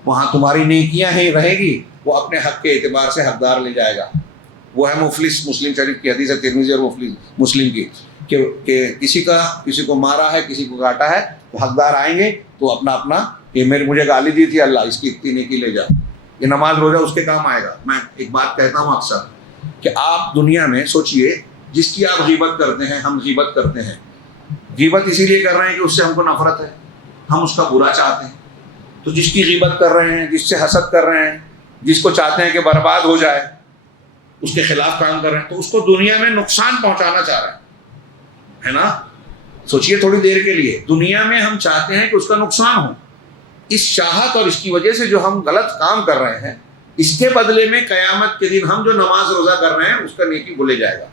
وہاں تمہاری نیکیاں ہی رہے گی، وہ اپنے حق کے اعتبار سے حقدار لے جائے گا. وہ ہے مفلس. مسلم شریف کی حدیث ہے، ترمذی اور مسلم کی، کہ کسی کو مارا ہے، کسی کو کاٹا ہے، تو حقدار آئیں گے تو اپنا کہ مجھے گالی دی تھی اللہ، اس کی اتنی نیکی لے جا. یہ نماز روزہ اس کے کام آئے گا. میں ایک بات کہتا ہوں اکثر کہ آپ دنیا میں سوچئے، جس کی آپ غیبت کرتے ہیں، ہم غیبت کرتے ہیں. غیبت اسی لیے کر رہے ہیں کہ اس سے ہم کو نفرت ہے، ہم اس کا برا چاہتے ہیں. تو جس کی غیبت کر رہے ہیں، جس سے حسد کر رہے ہیں، جس کو چاہتے ہیں کہ برباد ہو جائے، اس کے خلاف کام کر رہے ہیں، تو اس کو دنیا میں نقصان پہنچانا چاہ رہے ہیں، ہے نا. سوچئے تھوڑی دیر کے لیے، دنیا میں ہم چاہتے ہیں کہ اس کا نقصان ہو. اس چاہت اور اس کی وجہ سے جو ہم غلط کام کر رہے ہیں، اس کے بدلے میں قیامت کے دن ہم جو نماز روزہ کر رہے ہیں اس کا نیکی بھولے جائے گا.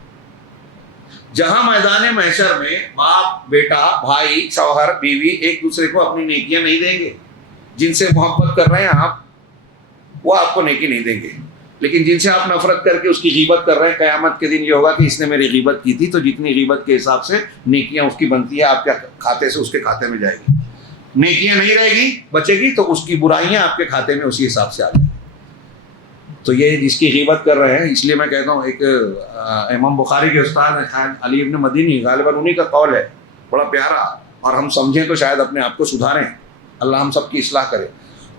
جہاں میدان محشر میں باپ، بیٹا، بھائی، شوہر، بیوی ایک دوسرے کو اپنی نیکیاں نہیں دیں گے. جن سے محبت کر رہے ہیں آپ، وہ آپ کو نیکی نہیں دیں گے. لیکن جن سے آپ نفرت کر کے اس کی غیبت کر رہے ہیں، قیامت کے دن یہ ہوگا کہ اس نے میری غیبت کی تھی، تو جتنی غیبت کے حساب سے نیکیاں اس کی بنتی ہے آپ کے کھاتے سے اس کے کھاتے میں جائے گی. نیکیاں نہیں رہے گی، بچے گی، تو اس کی برائیاں آپ کے کھاتے میں اسی حساب سے آ جائیں گی. تو یہ جس کی غیبت کر رہے ہیں، اس لیے میں کہتا ہوں، ایک امام بخاری کے استاد ہیں علی ابن مدینی، غالباً انہی کا قول ہے، بڑا پیارا، اور ہم سمجھیں تو شاید اپنے آپ کو سدھاریں. اللہ ہم سب کی اصلاح کرے.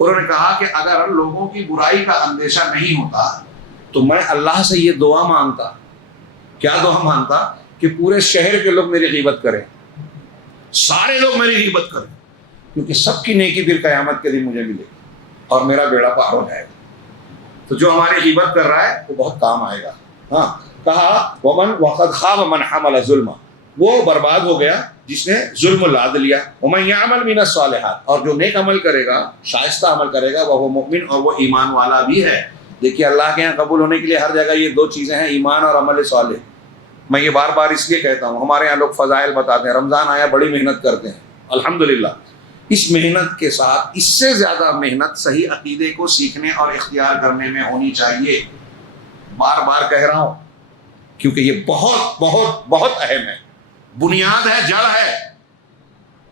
انہوں نے کہا کہ اگر لوگوں کی برائی کا اندیشہ نہیں ہوتا تو میں اللہ سے یہ دعا مانگتا. کیا دعا مانگتا؟ کہ پورے شہر کے لوگ میری غیبت کریں، سارے لوگ میری غیبت کریں، کیونکہ سب کی نیکی پھر قیامت کے دن مجھے ملے اور میرا بیڑا پار ہو جائے گا. تو جو ہماری غیبت کر رہا ہے وہ بہت کام آئے گا. ہاں، کہا وَقَدْ خَابَ مَنْ حَمَلَ ظُلْمًا، وہ برباد ہو گیا جس نے ظلم لاد لیا. وَمَنْ يَعْمَلْ مِنَ الصَّالِحَاتِ، اور جو نیک عمل کرے گا، شائستہ عمل کرے گا، وہ مؤمن، اور وہ ایمان والا بھی ہے. دیکھیے اللہ کے یہاں قبول ہونے کے لیے ہر جگہ یہ 2 چیزیں ہیں، ایمان اور عمل صالح. میں یہ بار بار اس لیے کہتا ہوں، ہمارے یہاں لوگ فضائل بتاتے ہیں، رمضان آیا بڑی محنت کرتے ہیں، الحمدللہ. اس محنت کے ساتھ اس سے زیادہ محنت صحیح عقیدے کو سیکھنے اور اختیار کرنے میں ہونی چاہیے. بار بار کہہ رہا ہوں کیونکہ یہ بہت بہت بہت اہم ہے، بنیاد ہے، جڑ ہے.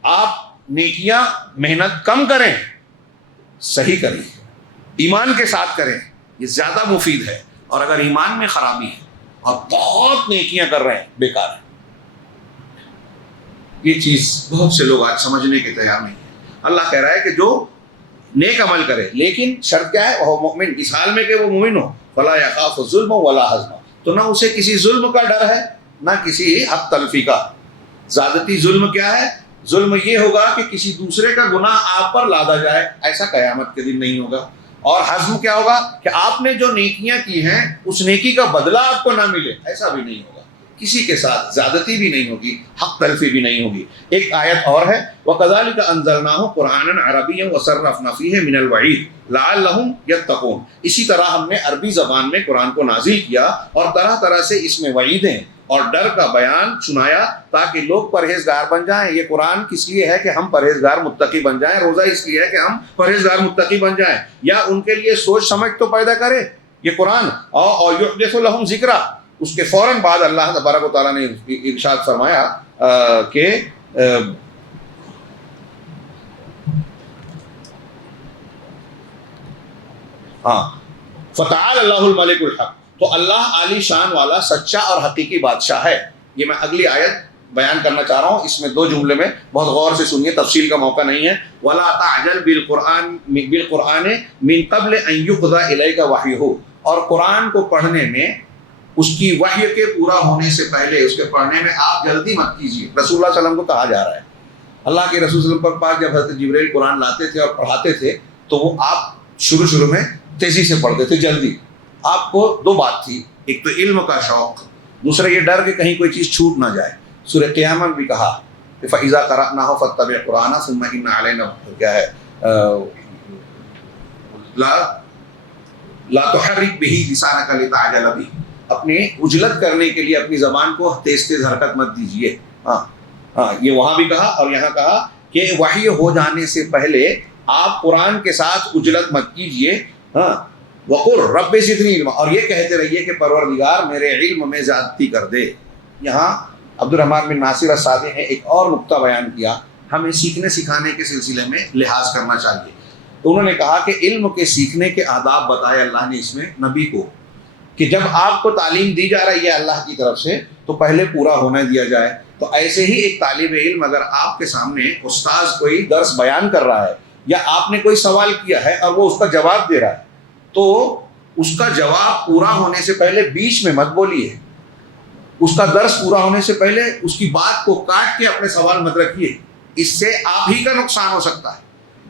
آپ نیکیاں، محنت کم کریں، صحیح کریں، ایمان کے ساتھ کریں، یہ زیادہ مفید ہے. اور اگر ایمان میں خرابی ہے اور بہت نیکیاں کر رہے ہیں، بیکار ہے. یہ چیز بہت سے لوگ آج سمجھنے کے تیار نہیں ہیں. اللہ کہہ رہا ہے کہ جو نیک عمل کرے، لیکن شرط کیا ہے؟ وہ مومن، اس حال میں کہ وہ مومن ہو. فلا یخاف ظلم ولا حظما، تو نہ اسے کسی ظلم کا ڈر ہے نہ کسی حق تلفی کا. زیادتی ظلم کیا ہے؟ ظلم یہ ہوگا کہ کسی دوسرے کا گناہ آپ پر لادا جائے، ایسا قیامت کے دن نہیں ہوگا. اور حزم کیا ہوگا؟ کہ آپ نے جو نیکیاں کی ہیں اس نیکی کا بدلہ آپ کو نہ ملے، ایسا بھی نہیں ہوگا. کسی کے ساتھ زیادتی بھی نہیں ہوگی، حق تلفی بھی نہیں ہوگی. ایک آیت اور ہے، وَكَذَلِكَ أَنزَلْنَاهُ قُرْآنًا عَرَبِيًّا وَصَرَّفْنَا فِيهِ مِنَ الْوَعِيدِ لَعَلَّهُمْ يَتَّقُونَ. اسی طرح ہم نے عربی زبان میں قرآن کو نازل کیا اور طرح طرح سے اس میں وعیدیں اور ڈر کا بیان سنایا تاکہ لوگ پرہیزگار بن جائیں. یہ قرآن کس لیے ہے؟ کہ ہم پرہیزگار متقی بن جائیں. روزہ اس لیے ہے کہ ہم پرہیزگار متقی بن جائیں، یا ان کے لیے سوچ سمجھ تو پیدا کرے یہ قرآن. اور یحدث لهم ذکرا، اس کے فوراً بعد اللہ تبارک و تعالیٰ نے ارشاد فرمایا کہ فتعال اللہ الملک الحق، تو اللہ عالی شان والا سچا اور حقیقی بادشاہ ہے. یہ میں اگلی آیت بیان کرنا چاہ رہا ہوں، اس میں 2 جملے میں بہت غور سے سنیے، تفصیل کا موقع نہیں ہے. وَلَا تَعْجَلْ بِالْقُرْآنِ مِنْ قَبْلِ أَنْ يُقْضَى إِلَيْكَ وَحْيُهُ، اور قرآن کو پڑھنے میں اس کی وحی کے پورا ہونے سے پہلے اس کے پڑھنے میں آپ جلدی مت کیجیے. رسول اللہ صلی اللہ علیہ وسلم کو کہا جا رہا ہے، اللہ کے رسول صلی اللہ علیہ وسلم پر پاس جب حضرت جبرائیل قرآن لاتے تھے اور پڑھاتے تھے تو وہ آپ شروع میں تیزی سے پڑھتے تھے، جلدی. آپ کو 2 بات تھی، ایک تو علم کا شوق، دوسرا یہ ڈر کہ کہیں کوئی چیز چھوٹ نہ جائے. سورہ قیامت بھی کہا کہ فَإِذَا قَرَأْنَاهُ فَاتَّبِعْ قُرْآنَهُ ثُمَّ إِنَّ عَلَيْنَا کیا ہے لا تحرک بِهِ لِسَانَكَ لِتَعْجَلَ بِهِ، اپنے اجلت کرنے کے لیے اپنی زبان کو تیز تیز حرکت مت دیجیے. یہ وہاں بھی کہا اور یہاں کہا کہ وحی ہو جانے سے پہلے آپ قرآن کے ساتھ اجلت مت کیجیے. وَقُلْ رَبِّ زِدْنِی عِلْمًا، اور یہ کہتے رہیے کہ پروردگار میرے علم میں زیادتی کر دے. یہاں عبد الرحمن بن ناصر السعدی نے ایک اور نقطہ بیان کیا، ہمیں سیکھنے سکھانے کے سلسلے میں لحاظ کرنا چاہیے. تو انہوں نے کہا کہ علم کے سیکھنے کے آداب بتائے اللہ نے اس میں نبی کو، کہ جب آپ کو تعلیم دی جا رہی ہے اللہ کی طرف سے تو پہلے پورا ہونے دیا جائے. تو ایسے ہی ایک طالب علم اگر آپ کے سامنے استاذ کوئی درس بیان کر رہا ہے یا آپ نے کوئی سوال کیا ہے اور وہ اس کا جواب دے رہا ہے تو اس کا جواب پورا ہونے سے پہلے بیچ میں مت بولیے، اس کا درس پورا ہونے سے پہلے اس کی بات کو کاٹ کے اپنے سوال مت رکھیے. اس سے آپ ہی کا نقصان ہو سکتا ہے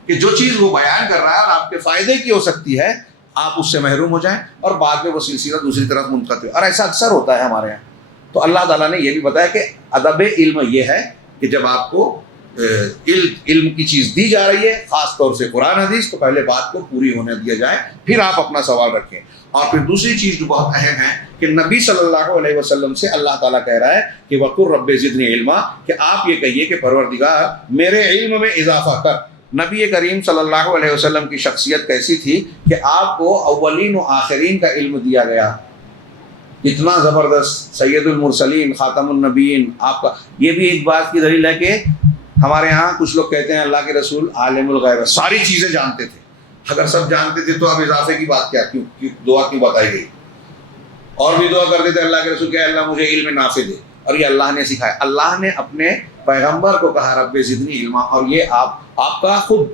کہ جو چیز وہ بیان کر رہا ہے اور آپ کے فائدے کی ہو سکتی ہے، آپ اس سے محروم ہو جائیں اور بعد میں وہ سلسلہ دوسری طرف منقطع. اور ایسا اکثر ہوتا ہے ہمارے یہاں. تو اللہ تعالیٰ نے یہ بھی بتایا کہ ادب علم یہ ہے کہ جب آپ کو علم کی چیز دی جا رہی ہے، خاص طور سے قرآن حدیث، تو پہلے بات کو پوری ہونے دیا جائے، پھر آپ اپنا سوال رکھیں. اور پھر دوسری چیز جو بہت اہم ہے کہ نبی صلی اللہ علیہ وسلم سے اللہ تعالیٰ کہہ رہا ہے کہ وَقُلْ رَبِّ زِدْنِی عِلْمًا، کہ آپ یہ کہیے کہ پروردگار میرے علم میں اضافہ کر. نبی کریم صلی اللہ علیہ وسلم کی شخصیت کیسی تھی کہ آپ کو اولین و آخرین کا علم دیا گیا. اتنا زبردست، سید المرسلین، خاتم النبیین. آپ کا یہ بھی ایک بات کی دلیل ہے کہ ہمارے ہاں کچھ لوگ کہتے ہیں اللہ کے رسول عالم الغیب، ساری چیزیں جانتے تھے. اگر سب جانتے تھے تو اب اضافے کی بات کیا، کیوں دعا کیوں بتائی گئی؟ اور بھی دعا کرتے تھے اللہ کے رسول کہ اللہ مجھے علم نافع دے، اور یہ اللہ نے سکھایا. اللہ نے اپنے پیغمبر کو کہا رب زدنی علما، اور یہ آپ کا خود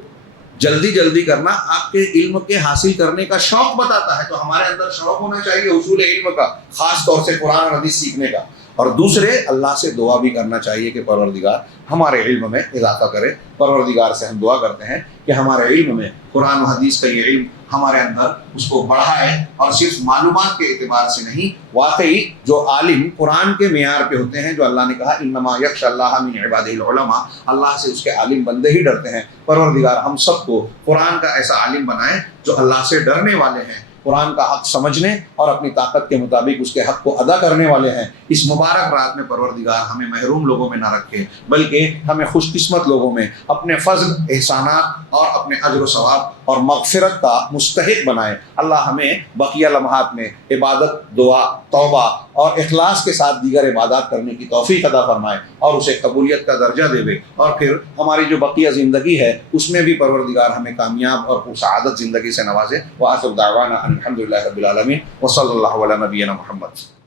جلدی کرنا آپ کے علم کے حاصل کرنے کا شوق بتاتا ہے. تو ہمارے اندر شوق ہونا چاہیے حصول علم کا، خاص طور سے قرآن اور حدیث سیکھنے کا. اور دوسرے اللہ سے دعا بھی کرنا چاہیے کہ پروردگار ہمارے علم میں اضافہ کرے. پروردگار سے ہم دعا کرتے ہیں کہ ہمارے علم میں قرآن و حدیث کا یہ علم ہمارے اندر اس کو بڑھائے، اور صرف معلومات کے اعتبار سے نہیں، واقعی جو عالم قرآن کے معیار پہ ہوتے ہیں، جو اللہ نے کہا انما یخشی اللہ من عبادہ العلماء، اللہ سے اس کے عالم بندے ہی ڈرتے ہیں. پروردگار ہم سب کو قرآن کا ایسا عالم بنائے جو اللہ سے ڈرنے والے ہیں، قرآن کا حق سمجھنے اور اپنی طاقت کے مطابق اس کے حق کو ادا کرنے والے ہیں، اس مبارک رات میں پروردگار ہمیں محروم لوگوں میں نہ رکھے، بلکہ ہمیں خوش قسمت لوگوں میں اپنے فضل، احسانات اور اپنے اجر و ثواب اور مغفرت کا مستحق بنائے۔ اللہ ہمیں بقیہ لمحات میں عبادت، دعا، توبہ اور اخلاص کے ساتھ دیگر عبادات کرنے کی توفیق عطا فرمائے اور اسے قبولیت کا درجہ دے، اور پھر ہماری جو بقیہ زندگی ہے اس میں بھی پروردگار ہمیں کامیاب اور سعادت زندگی سے نوازے۔ وآخر دعوانا ان الحمد للہ رب العالمین وصلی اللہ علی نبینا محمد۔